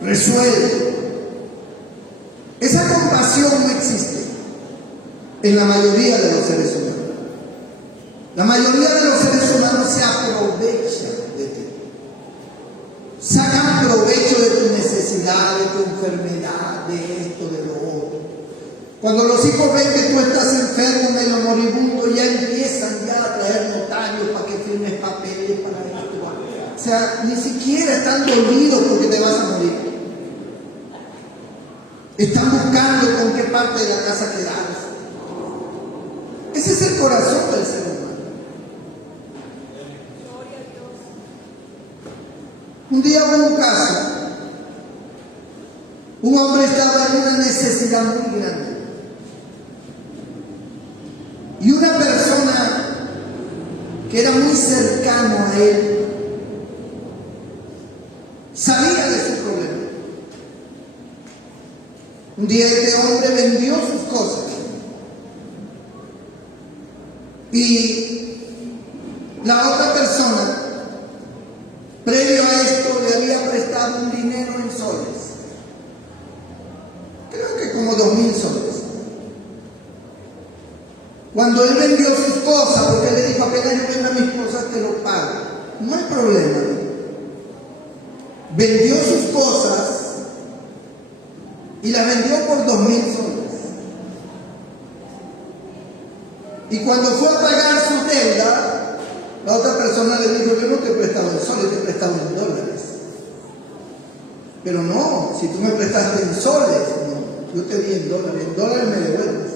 Resuelve. Esa compasión no existe en la mayoría de los seres humanos. La mayoría de los seres humanos se aprovechan de ti, sacan provecho de tu necesidad, de tu enfermedad, de esto, de lo otro. Cuando los hijos ven que tú estás enfermo, medio moribundo, ya empiezan ya a traer notarios para que firmes papeles para esto. O sea, ni siquiera están dolidos porque te vas a morir. Están buscando con qué parte de la casa quedarse. Ese es el corazón del ser humano. Un día hubo un caso. Un hombre estaba en una necesidad muy grande. Y una persona que era muy cercano a él sabía de su problema. Un día este hombre vendió sus cosas y la otra persona, previo a esto, le había prestado un dinero en soles. Creo que como 2.000 soles. Cuando él vendió sus cosas, porque él le dijo, apenas yo venda mis cosas, te lo pago. No hay problema. Vendió sus cosas y las vendió por 2.000 soles. Y cuando fue a pagar su deuda, la otra persona le dijo, yo no te he prestado en soles, te he prestado en dólares. Pero no, si tú me prestaste en soles, no, yo te di en dólares me devuelves.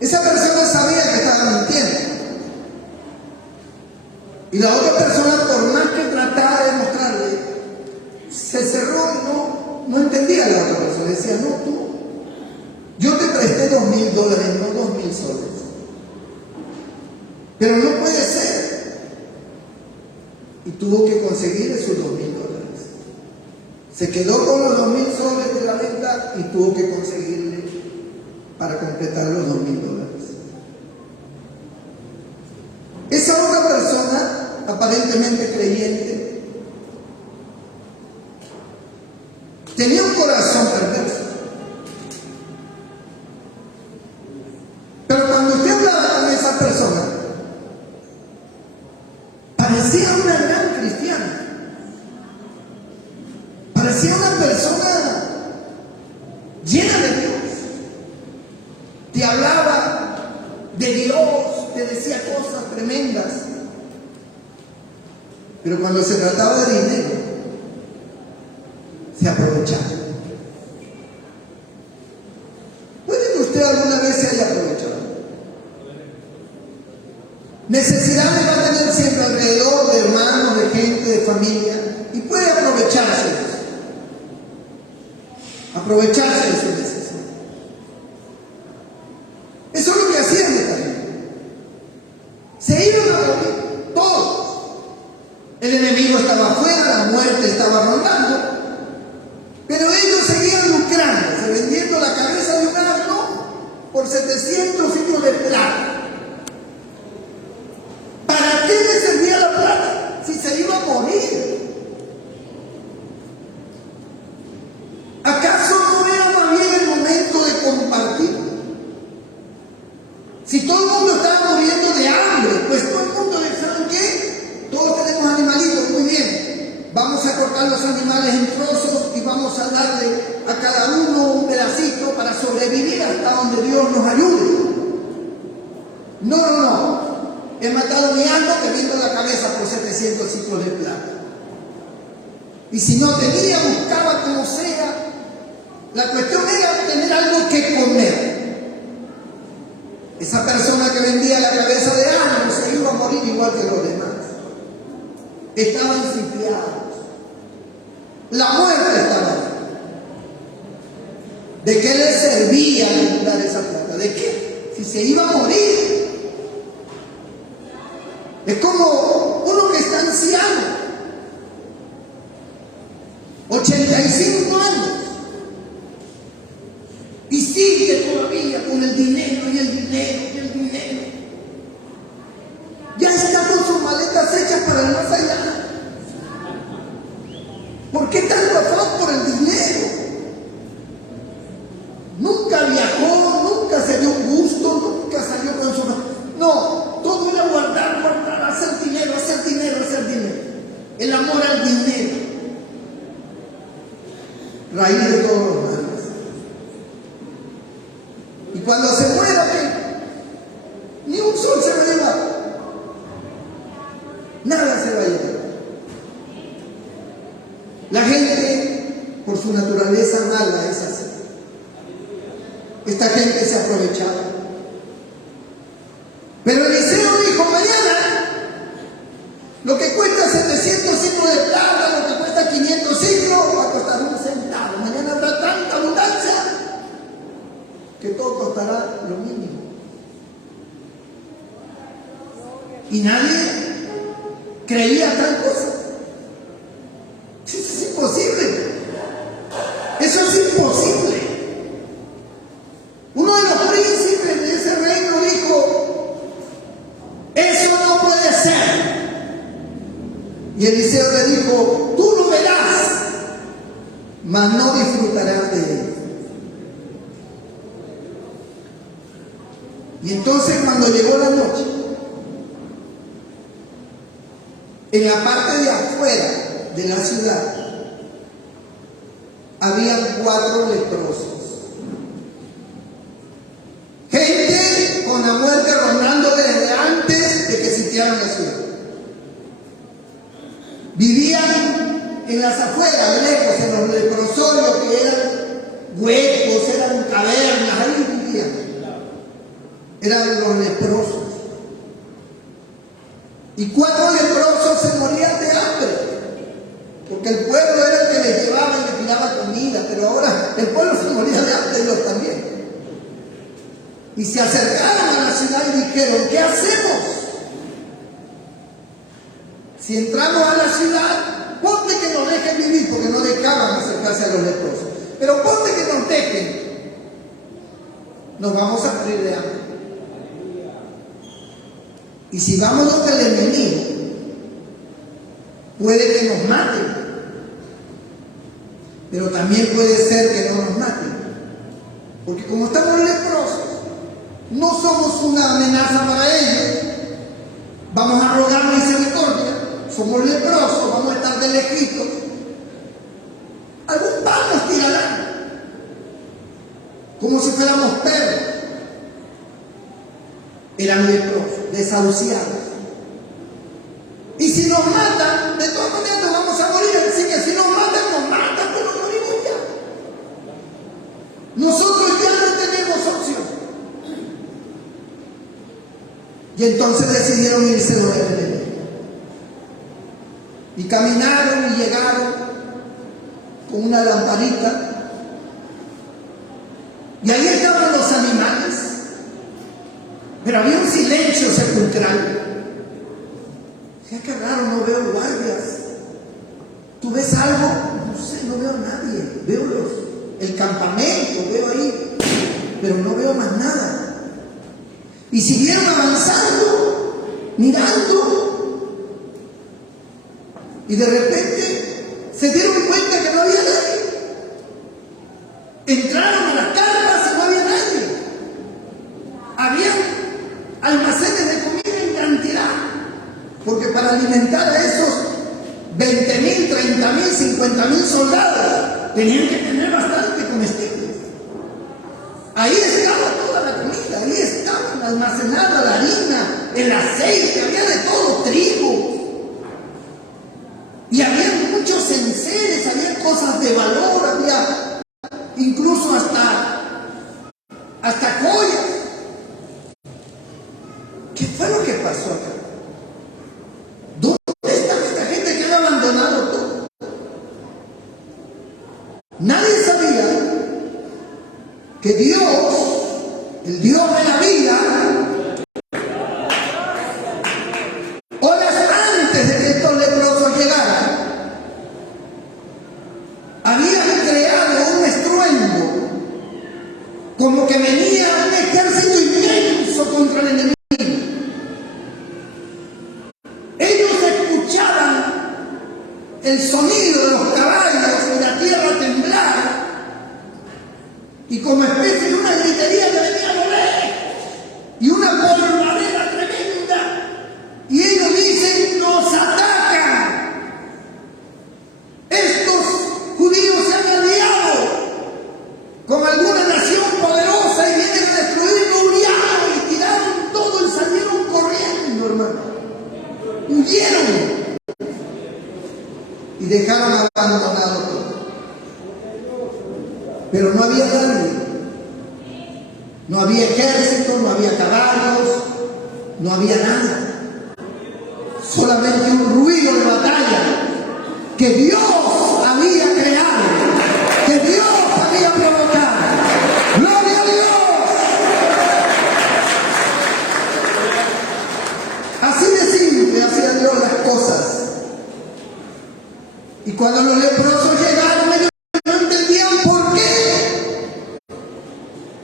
Esa persona sabía que estaba mintiendo. Y la otra persona, por más que trataba de mostrarle, se cerró y no entendía a la otra persona. Decía, no, yo te presté 2.000 dólares, no 2.000 soles. Pero no puede ser. Y tuvo que conseguir esos 2.000 dólares. Se quedó con los 2.000 soles de la venta y tuvo que conseguirle para completar los 2.000 dólares. Esa otra persona, aparentemente creyente, tenía un corazón perverso. Pero cuando usted hablaba con esa persona, parecía una gran cristiana. Parecía una persona llena de Dios. Te hablaba de Dios, te decía cosas tremendas. Pero cuando se trataba de dinero, se aprovechaba. ¿Puede que usted alguna vez se haya aprovechado? Necesidades va a tener siempre alrededor de hermanos, de gente, de familia, y puede aprovecharse de eso. Aprovecharse de su necesidad. Eso es lo que hacían esta gente. Se iban a morir todos. El enemigo estaba afuera, la muerte estaba rondando, pero ellos seguían lucrándose, vendiendo la cabeza de un asno por 700 ciclos de plata. ¿Para qué le servía la plata si se iba a morir? ¿Acaso no era más bien el momento de compartir? Si todo el mundo estaba muriendo de hambre, pues todo el mundo, ¿saben qué? Todos tenemos animalitos, muy bien. Vamos a cortar los animales en trozos y vamos a darle a cada uno un pedacito para sobrevivir hasta donde Dios nos ayude. No. He matado a mi asno, te vendo la cabeza por 700 ciclos de plata. Y si no tenía, buscaba como sea. La cuestión era tener algo que comer. Esa persona que vendía la cabeza de asno se iba a morir igual que los demás. Estaban sitiados. La muerte estaba ahí. ¿De qué le servía dar esa plata? ¿De qué? Si se iba a morir. Es como uno que está anciano, 85 años, y sigue todavía con el dinero y el dinero y el dinero. Ya está con sus maletas hechas para el más allá. ¿Por qué tanto afán por el dinero? Nunca viajó, nunca se dio un gusto, nunca salió con su... No, todo era guardar, hacer dinero. El amor al dinero, raíz de todos los males. Y cuando se muera, ¿qué? Ni un sol se va a llevar. Nada La gente, por su naturaleza mala, es así. Esta gente se aprovechaba. Pero Eliseo dijo: mañana lo que cuesta 700 ciclos de plata, lo que cuesta 500 ciclos, va a costar un centavo. Mañana habrá tanta abundancia que todo costará lo mínimo. Y nadie creía tal cosa. Eso es imposible. Eso es imposible. Uno de los príncipes de ese reino dijo: eso no puede ser. Y Eliseo le dijo: tú lo verás, mas no disfrutarás de él. Y entonces, cuando llegó la noche, en la parte de afuera de la ciudad había 4 leprosos. Gente con la muerte rondando desde antes de que sitiaran la ciudad. Vivían en las afueras, lejos, en los leprosorios, que eran huecos, eran cavernas, ahí vivían. Eran los leprosos. Y 4 leprosos se morían de hambre, porque el pueblo era el que les llevaba y les tiraba comida, pero ahora el pueblo se moría de hambre, ellos también. Y se acercaron a la ciudad y dijeron: ¿qué hacemos? Si entramos a la ciudad, ponte que nos dejen vivir, porque no dejaban acercarse a los leprosos, pero ponte que nos dejen, nos vamos a morir de hambre. Y si vamos donde el enemigo, puede que nos maten, pero también puede ser que no nos maten, porque como estamos leprosos, no somos una amenaza para ellos. Vamos a rogar misericordia, somos leprosos, vamos a estar de lejitos, algún pan nos tirarán, como si fuéramos perros. Eran leprosos, desahuciados. Y si nos matan, de todas maneras nos vamos a morir. Así que si nos matan, pero nos morimos ya. Nosotros ya no tenemos opción. Y entonces decidieron irse donde el enemigo. Y caminaron y llegaron con una lamparita. Y ahí estaban los animales. Pero había un silencio sepulcral. Ya que raro, no veo guardias. ¿Tú ves algo? No sé, no veo a nadie. Veo el campamento, veo ahí, pero no veo más nada. Y siguieron avanzando, mirando. Y de repente se dieron cuenta que no había nadie. Entraron a las carpas y no había nadie. Había almacenes de comida en cantidad, porque para alimentar a esos 20.000, 30.000, 50.000 soldados tenían que tener bastante comestibles. Ahí estaba toda la comida, ahí estaba almacenada la harina, el aceite, había de todo, trigo, y había muchos enseres, había cosas de valor, había incluso hasta joyas. ¿Qué fue lo que pasó acá? ¿Dónde está esta gente que ha abandonado todo? Nadie sabía que Dios, el Dios de la vida, horas antes de que estos leprosos llegaran, habían creado un estruendo, como que venía un ejército inmenso contra el enemigo. El sonido de los caballos y la tierra temblar, y como especie de una gritería que venía a lo lejos, y una polvareda tremenda, y ellos dicen: nos atacan, estos judíos se han aliado con alguna nación poderosa y vienen a destruirnos. Huyeron y tiraron todo y salieron corriendo, hermano, huyeron y dejaron a abandonado todo. Pero no había nadie. No había ejército, no había caballos, no había nada. Solamente un ruido de batalla que Dios había creado, que Dios había provocado. ¡Gloria a Dios! Así de simple hacía Dios las cosas. Y cuando los leprosos llegaron, ellos no entendían por qué.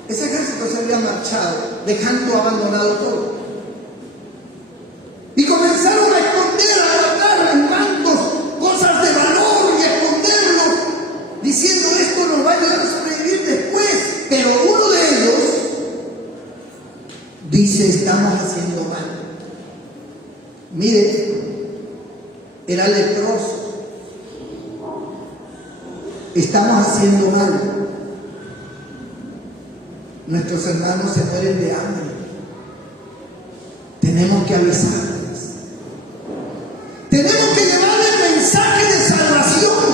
Ese ejército se había marchado, dejando abandonado todo. Y comenzaron a esconder, a matar en bancos cosas de valor y a esconderlos, diciendo esto nos va a ayudar a sobrevivir después. Pero uno de ellos dice, estamos haciendo mal. Mire, era leproso. Estamos haciendo mal. Nuestros hermanos se mueren de hambre. Tenemos que avisarles. Tenemos que llevarle el mensaje de salvación.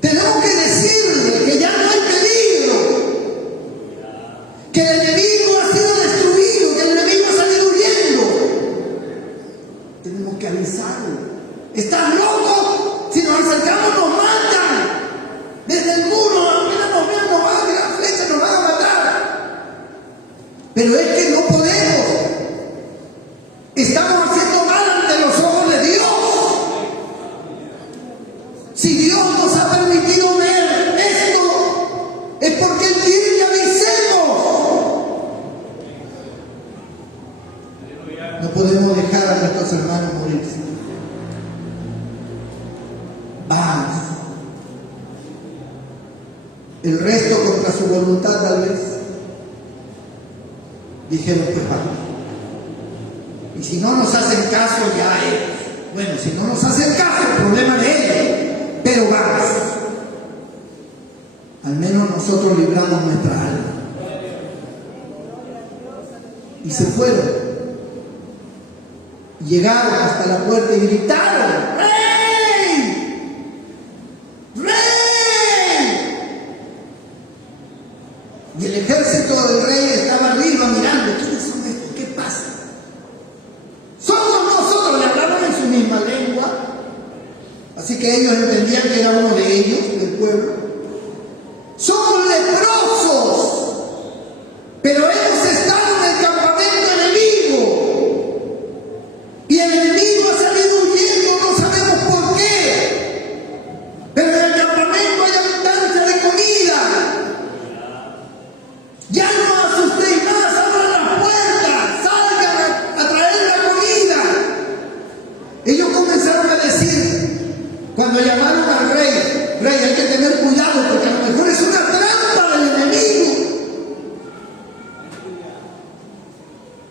Tenemos que decirle que ya no hay peligro, que el enemigo ha sido destruido, que el enemigo ha salido huyendo. Tenemos que avisarle. ¿Estás loco? Si nos acercamos nos matan. Desde el muro, apenas nos vean, nos van a tirar flechas, nos van a matar. Pero es que no podemos. Estamos haciendo mal ante los ojos de Dios. Si Dios nos ha permitido ver esto, es porque Él quiere que avisemos. No podemos dejar a nuestros hermanos morirse. Vamos. El resto, contra su voluntad tal vez, dijeron que vamos. Y si no nos hacen caso, ya ellos. Bueno, si no nos hacen caso, el problema de ellos. Pero vamos. Al menos nosotros libramos nuestra alma. Y se fueron. Llegaron hasta la puerta y gritaron: ¡Rey! ¡Rey! Y el ejército del rey estaba arriba mirando. ¿Quiénes son estos? ¿Qué pasa? Somos nosotros, le hablaron en su misma lengua. Así que ellos entendían que era uno de ellos, del pueblo. Somos leprosos, pero hemos estado en el campamento enemigo. Y el enemigo ha salido huyendo, no sabemos por qué. Pero en el campamento hay abundancia de comida. Ya no asustéis más, abran las puertas, salgan a traer la comida. Ellos comenzaron a decir, cuando llamaron al rey, rey, hay que tener cuidado porque a lo mejor es una trampa del enemigo.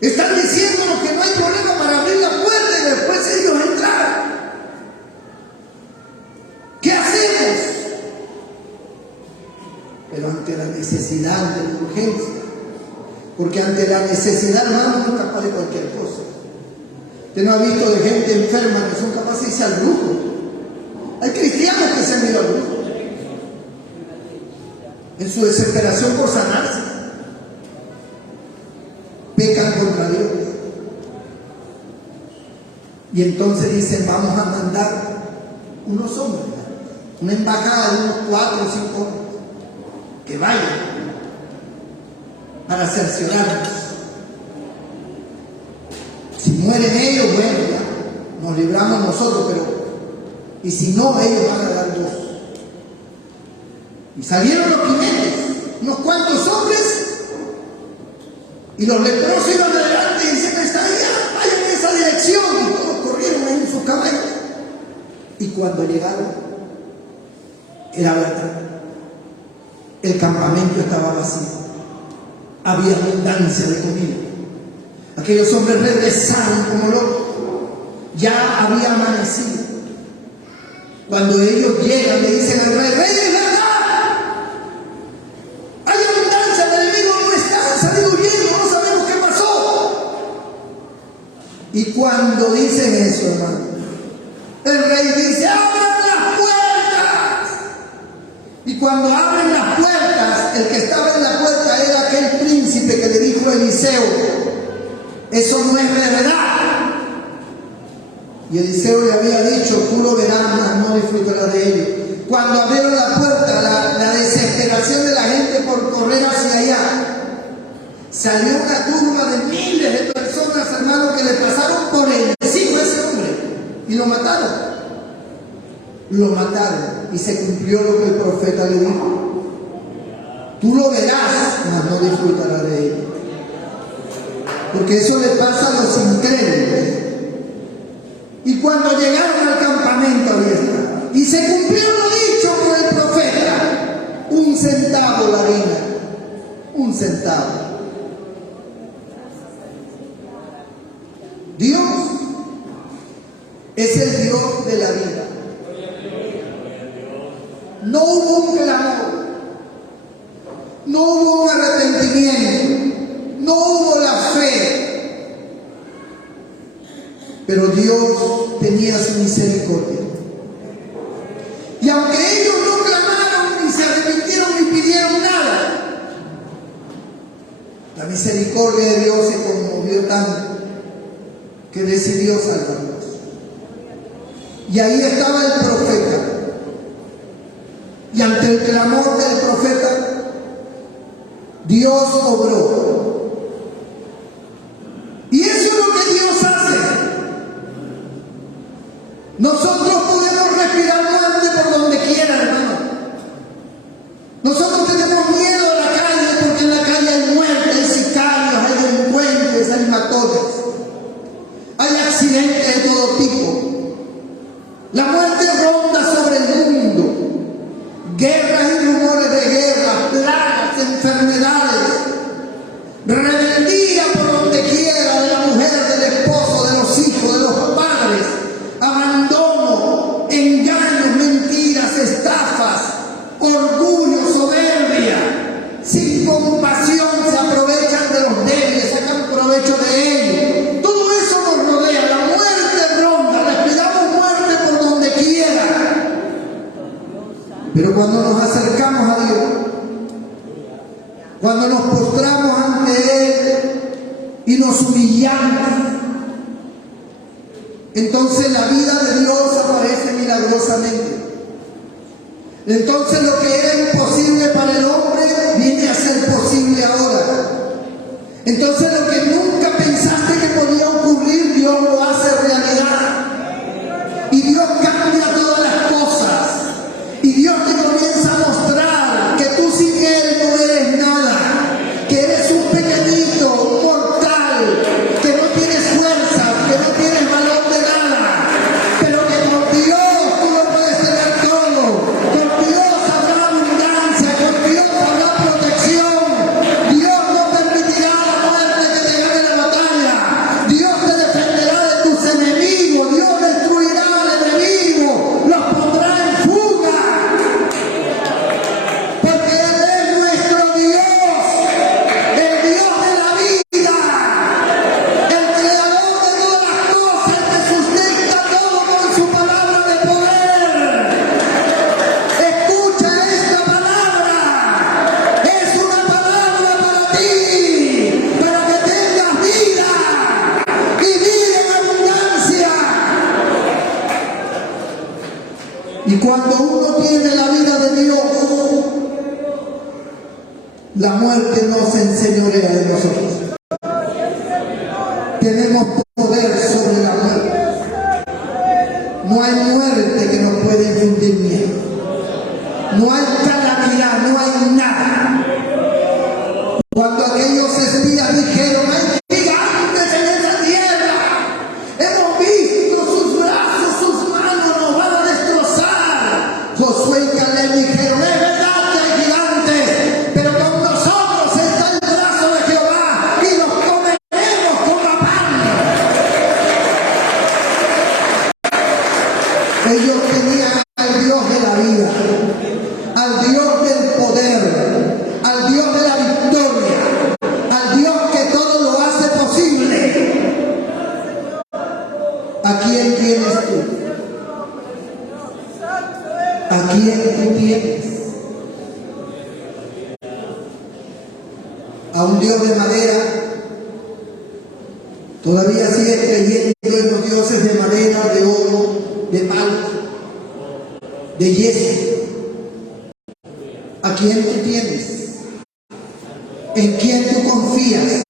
Están diciéndonos que no hay problema para abrir la puerta y después ellos entrar. ¿Qué hacemos? Pero ante la necesidad, ante la urgencia, porque ante la necesidad, hermano, no es capaz de cualquier cosa. Usted no ha visto de gente enferma que son capaces de irse al brujo. Hay cristianos que se han ido al brujo en su desesperación por sanarse. Pecan contra Dios. Y entonces dicen, vamos a mandar unos hombres, una embajada de unos 4 o 5 hombres, que vayan para cerciorarnos. Si mueren ellos, bueno, ya nos libramos nosotros, pero y si no, ellos van a dar voz. Y salieron los jinetes, unos cuantos hombres, y los leprosos iban adelante y decían, está allá, vayan en esa dirección. Y todos corrieron ahí en sus caballos. Y cuando llegaron, era verdad. El campamento estaba vacío. Había abundancia de comida. Aquellos hombres regresaron como locos. Ya había amanecido. Cuando ellos llegan, le dicen al rey, rey, es verdad. Hay abundancia, el enemigo no está, han salido huyendo, no sabemos qué pasó. Y cuando dicen eso, hermano, el rey dice, ¡abra! Y cuando abren las puertas, el que estaba en la puerta era aquel príncipe que le dijo a Eliseo: eso no es verdad. Y Eliseo le había dicho: tú lo verás, mas no disfrutarás de ello. Cuando abrieron la puerta, la desesperación de la gente por correr hacia allá, salió una turba de miles de personas, hermanos, que le pasaron por encima a ese hombre y lo mataron. Lo mataron y se cumplió lo que el profeta le dijo: tú lo verás, mas no disfrutarás de ello. Porque eso le pasa a los incrédulos. Y cuando llegaron al campamento, ahí está. Y se cumplió lo dicho por el profeta: 1 centavo la harina, 1 centavo. Dios es el Dios de la vida. No hubo un clamor, no hubo un arrepentimiento, no hubo la fe, pero Dios tenía su misericordia. Y aunque ellos no clamaron, ni se arrepintieron, ni pidieron nada, la misericordia de Dios se conmovió tanto que decidió salvarlos. Y ahí estaba el profeta. Y ante el clamor del profeta, Dios obró. Y eso es lo que Dios hace. Nosotros podemos respirar muerte por donde quiera, hermano. Nosotros tenemos miedo a la calle porque en la calle hay muerte, hay sicarios, hay delincuentes, hay matones, hay accidentes de todo tipo. La muerte ronda sobre el mundo. Guerras y rumores de guerra, plagas, enfermedades, rebeldía por donde quiera de la mujer, del esposo, de los hijos, de los padres, abandono, engaños, mentiras, estafas, orgullo, soberbia, sin compasión se aprovechan de los débiles, sacan provecho de ellos. Todo eso nos rodea, la muerte ronda, respiramos muerte por donde quiera. Pero cuando nos acercamos a Dios, cuando nos postramos ante Él y nos humillamos, entonces la vida de Dios aparece milagrosamente. Entonces lo que era imposible para el hombre viene a ser posible ahora. Entonces lo que nunca pensaste que podía ocurrir, Dios lo hace realidad. Y Dios cambia todas las cosas. Y Dios te comienza a mostrar que tú sin Él no eres nada, que eres un pequeñito, un mortal, que no tienes fuerza, que no tienes valor de nada, pero que con Dios tú lo puedes tener todo. Con Dios habrá abundancia, con Dios habrá protección. Dios no permitirá a la muerte que te gane la batalla. Dios te defenderá de tus enemigos. Dios destruirá al enemigo, los pondrá en fuga. Porque Él es nuestro Dios, el Dios de la vida, el creador de todas las cosas, el que sustenta todo con su palabra de poder. Escucha esta palabra, es una palabra para ti, para que tengas vida y vida en abundancia. Y cuando uno tiene la vida de Dios, la muerte no se enseñorea de nosotros. Tenemos poder sobre la muerte. No hay muerte que nos pueda infundir miedo. No hay calamidad, no hay nada. Cuando aquellos espías dijeron: hay gigantes en esa tierra, hemos visto sus brazos, sus manos, nos van a destrozar. Josué y Caleb dijeron: es verdad que hay gigantes, pero con nosotros está el brazo de Jehová y los comeremos como pan. Ellos tenían al Dios de la vida, al Dios del poder, al Dios de la victoria, al Dios que todo lo hace posible. ¿A quién tienes tú? ¿A quién tú tienes? a un Dios de madera, todavía sigues creyendo en los dioses de madera, de oro, de palo, de yeso. ¿A quién tú tienes? ¿En quién tú confías?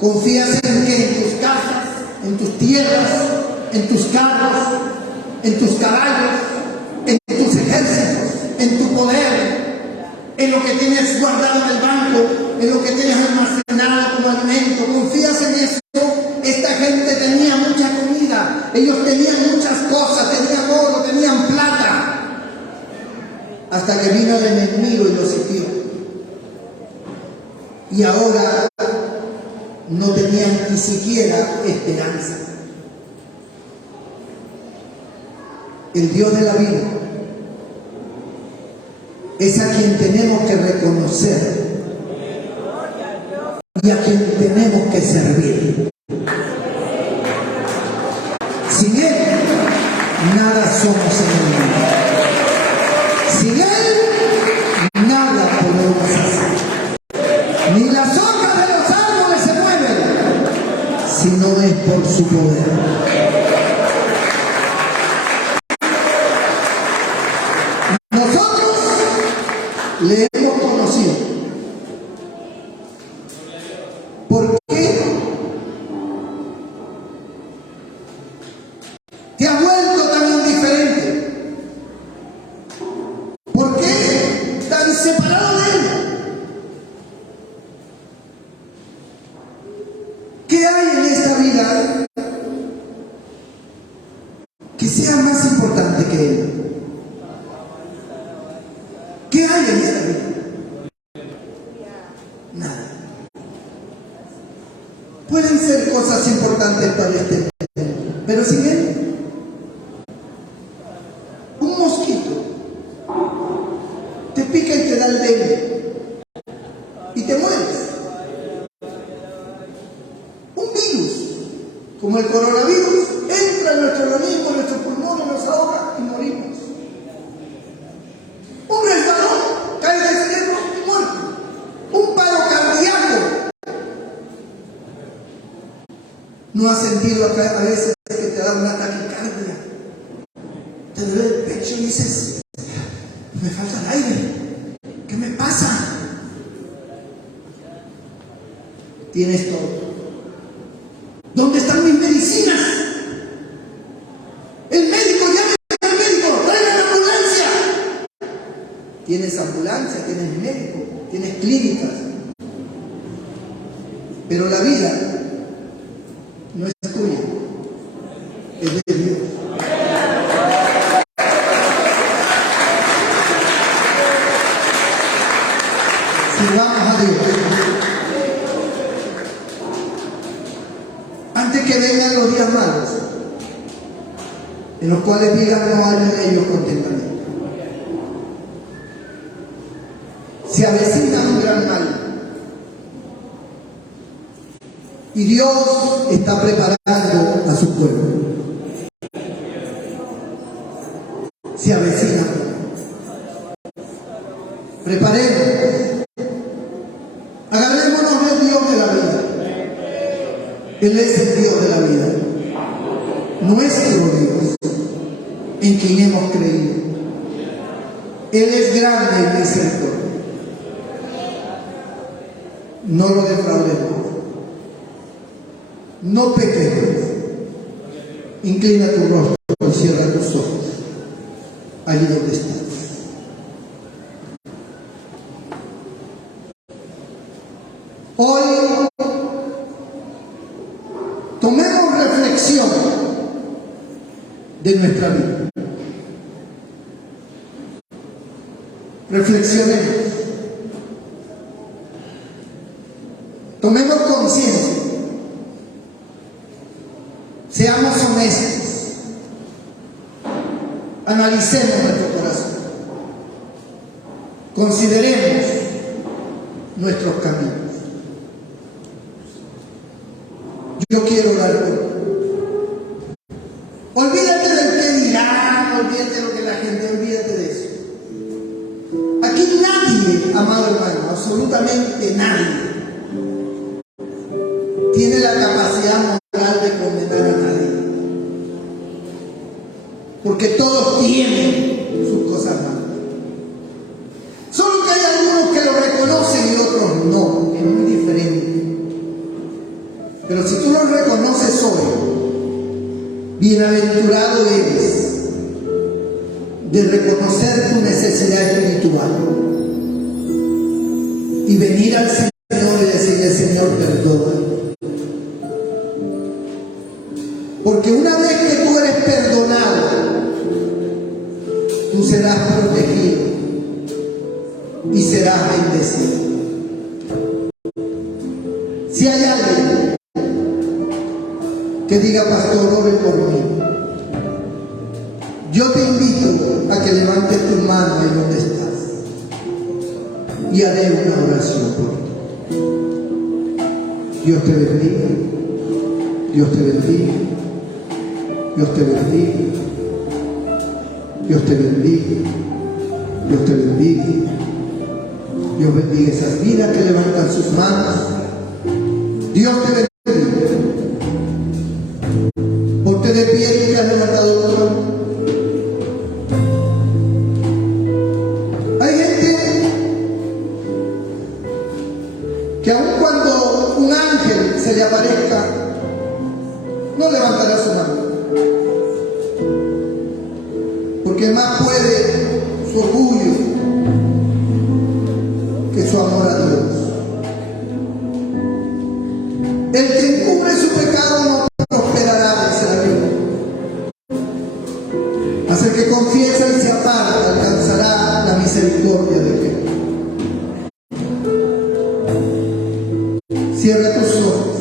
¿Confías en qué? ¿En tus casas? ¿En tus tierras? ¿En tus carros? ¿En tus caballos? ¿En tus ejércitos? ¿En tu poder? ¿En lo que tienes guardado en el banco? ¿En lo que tienes almacenado como alimento? ¿Confías en eso? Esta gente tenía mucha comida, ellos tenían muchas cosas, tenían oro, tenían plata, hasta que vino el enemigo y los sitió. Y ahora no tenían ni siquiera esperanza. El Dios de la vida es a quien tenemos que reconocer y a quien tenemos que servir. Sin Él, nada somos en el mundo. Sin Él, nada podemos hacer. Ni las hojas de los árboles se mueven, si no es por su poder. Nosotros le hemos conocido. ¿Por qué te has vuelto tan indiferente? ¿Por qué tan separado de Él? ¿Qué hay en esta vida que sea más importante que Él? ¿Qué hay en esta vida? Nada. Pueden ser cosas importantes para este mundo, pero sin Él, un mosquito te pica y te da el dengue y te mueres. Un virus como el coronavirus entra en nuestro organismo, en nuestros pulmones, nos ahoga y morimos. Un resbalón cae del cerebro y muerto. Un paro cardíaco. ¿No has sentido a veces que te da una taquicardia? Te duele el pecho y dices, me falta el aire. ¿Qué me pasa? Tienes todo. ¿Dónde están mis medicinas? El médico, llame al médico, traigan la ambulancia. Tienes ambulancia, tienes médico, tienes clínicas. Pero la vida no es tuya, es de Dios. Sirvamos a Dios. Antes que vengan los días malos, en los cuales digan no hay en ellos contentamiento. Se avecina un gran mal. Y Dios está preparando a su pueblo. Se avecina. Preparemos. Agarrémonos del Dios de la vida. Él es el Dios de la vida. Nuestro Dios, en quien hemos creído. Él es grande y misericordia. No lo defraudemos. No pequemos. Inclina tu rostro y cierra tus ojos. Allí donde estás. Hoy tomemos reflexión de nuestra vida. Reflexionemos. Tomemos conciencia. Seamos honestos. Analicemos nuestro corazón. Consideremos nuestros caminos. Yo quiero orar por ti. Olvídate del que dirán, olvídate de lo que la gente, olvídate de eso. Aquí nadie nadie, amado hermano, absolutamente nadie, tiene la capacidad moral de condenar a nadie. Porque todos tienen sus cosas malas. Solo que hay algunos que lo reconocen y otros no, que es muy diferente. Pero si tú lo reconoces hoy, bienaventurado eres de reconocer tu necesidad espiritual y venir al Señor y decirle: Señor, perdona. Porque una vez que tú eres perdonado, tú serás protegido y serás bendecido. Si hay alguien que diga: pastor, ore por mí, yo te invito a que levantes tu mano en donde estás y haré una oración por ti. Dios te bendiga, Dios te bendiga, Dios te bendiga, Dios te bendiga, Dios te bendiga. Dios bendiga esas vidas que levantan sus manos. Dios te bendiga. Ponte de pie y que has levantado tu mano. Hay gente que aun cuando un ángel se le aparezca, no levantará su mano. Porque más puede su orgullo que su amor a Dios. El que encubre su pecado no prosperará, dice la Biblia. Mas el que confiesa y se aparta alcanzará la misericordia de Dios. Cierra tus ojos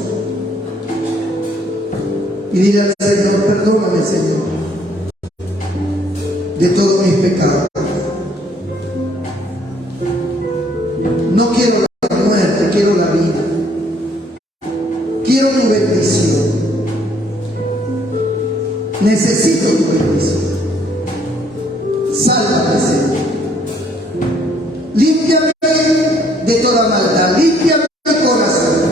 y dile al Señor: perdóname, Señor, de todos mis pecados. No quiero la muerte, quiero la vida. Quiero tu bendición. Necesito tu bendición. Sálvame, Señor. Límpiame de toda maldad. Límpiame mi corazón.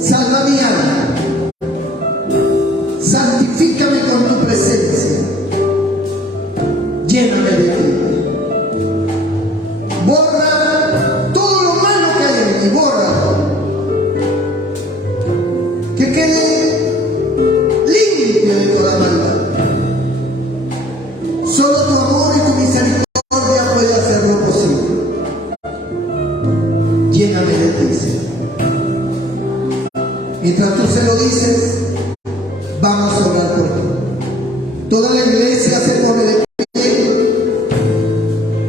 Salva mi alma. Santifícame con tu presencia. Lléname de ti. Borra todo lo malo que hay en mí. Borra. Que quede limpio de toda maldad. Solo tu amor y tu misericordia puede hacerlo posible. Lléname de ti, Señor. Mientras tú se lo dices, vamos a orar por ti. Toda la iglesia se pone de pie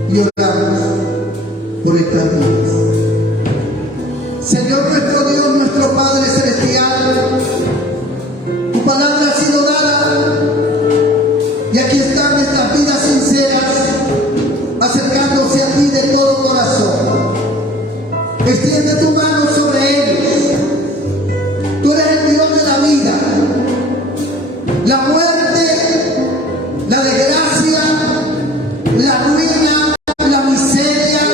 y oramos por estas vidas. Señor nuestro Dios, nuestro Padre Celestial, tu palabra ha sido dada y aquí están nuestras vidas sinceras acercándose a ti de todo corazón. Extiende tu mano sobre ellos. Tú eres el Dios de la vida, la muerte, la desgracia, la ruina, la miseria.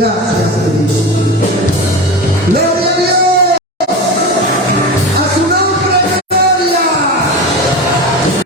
Gracias, Cristo.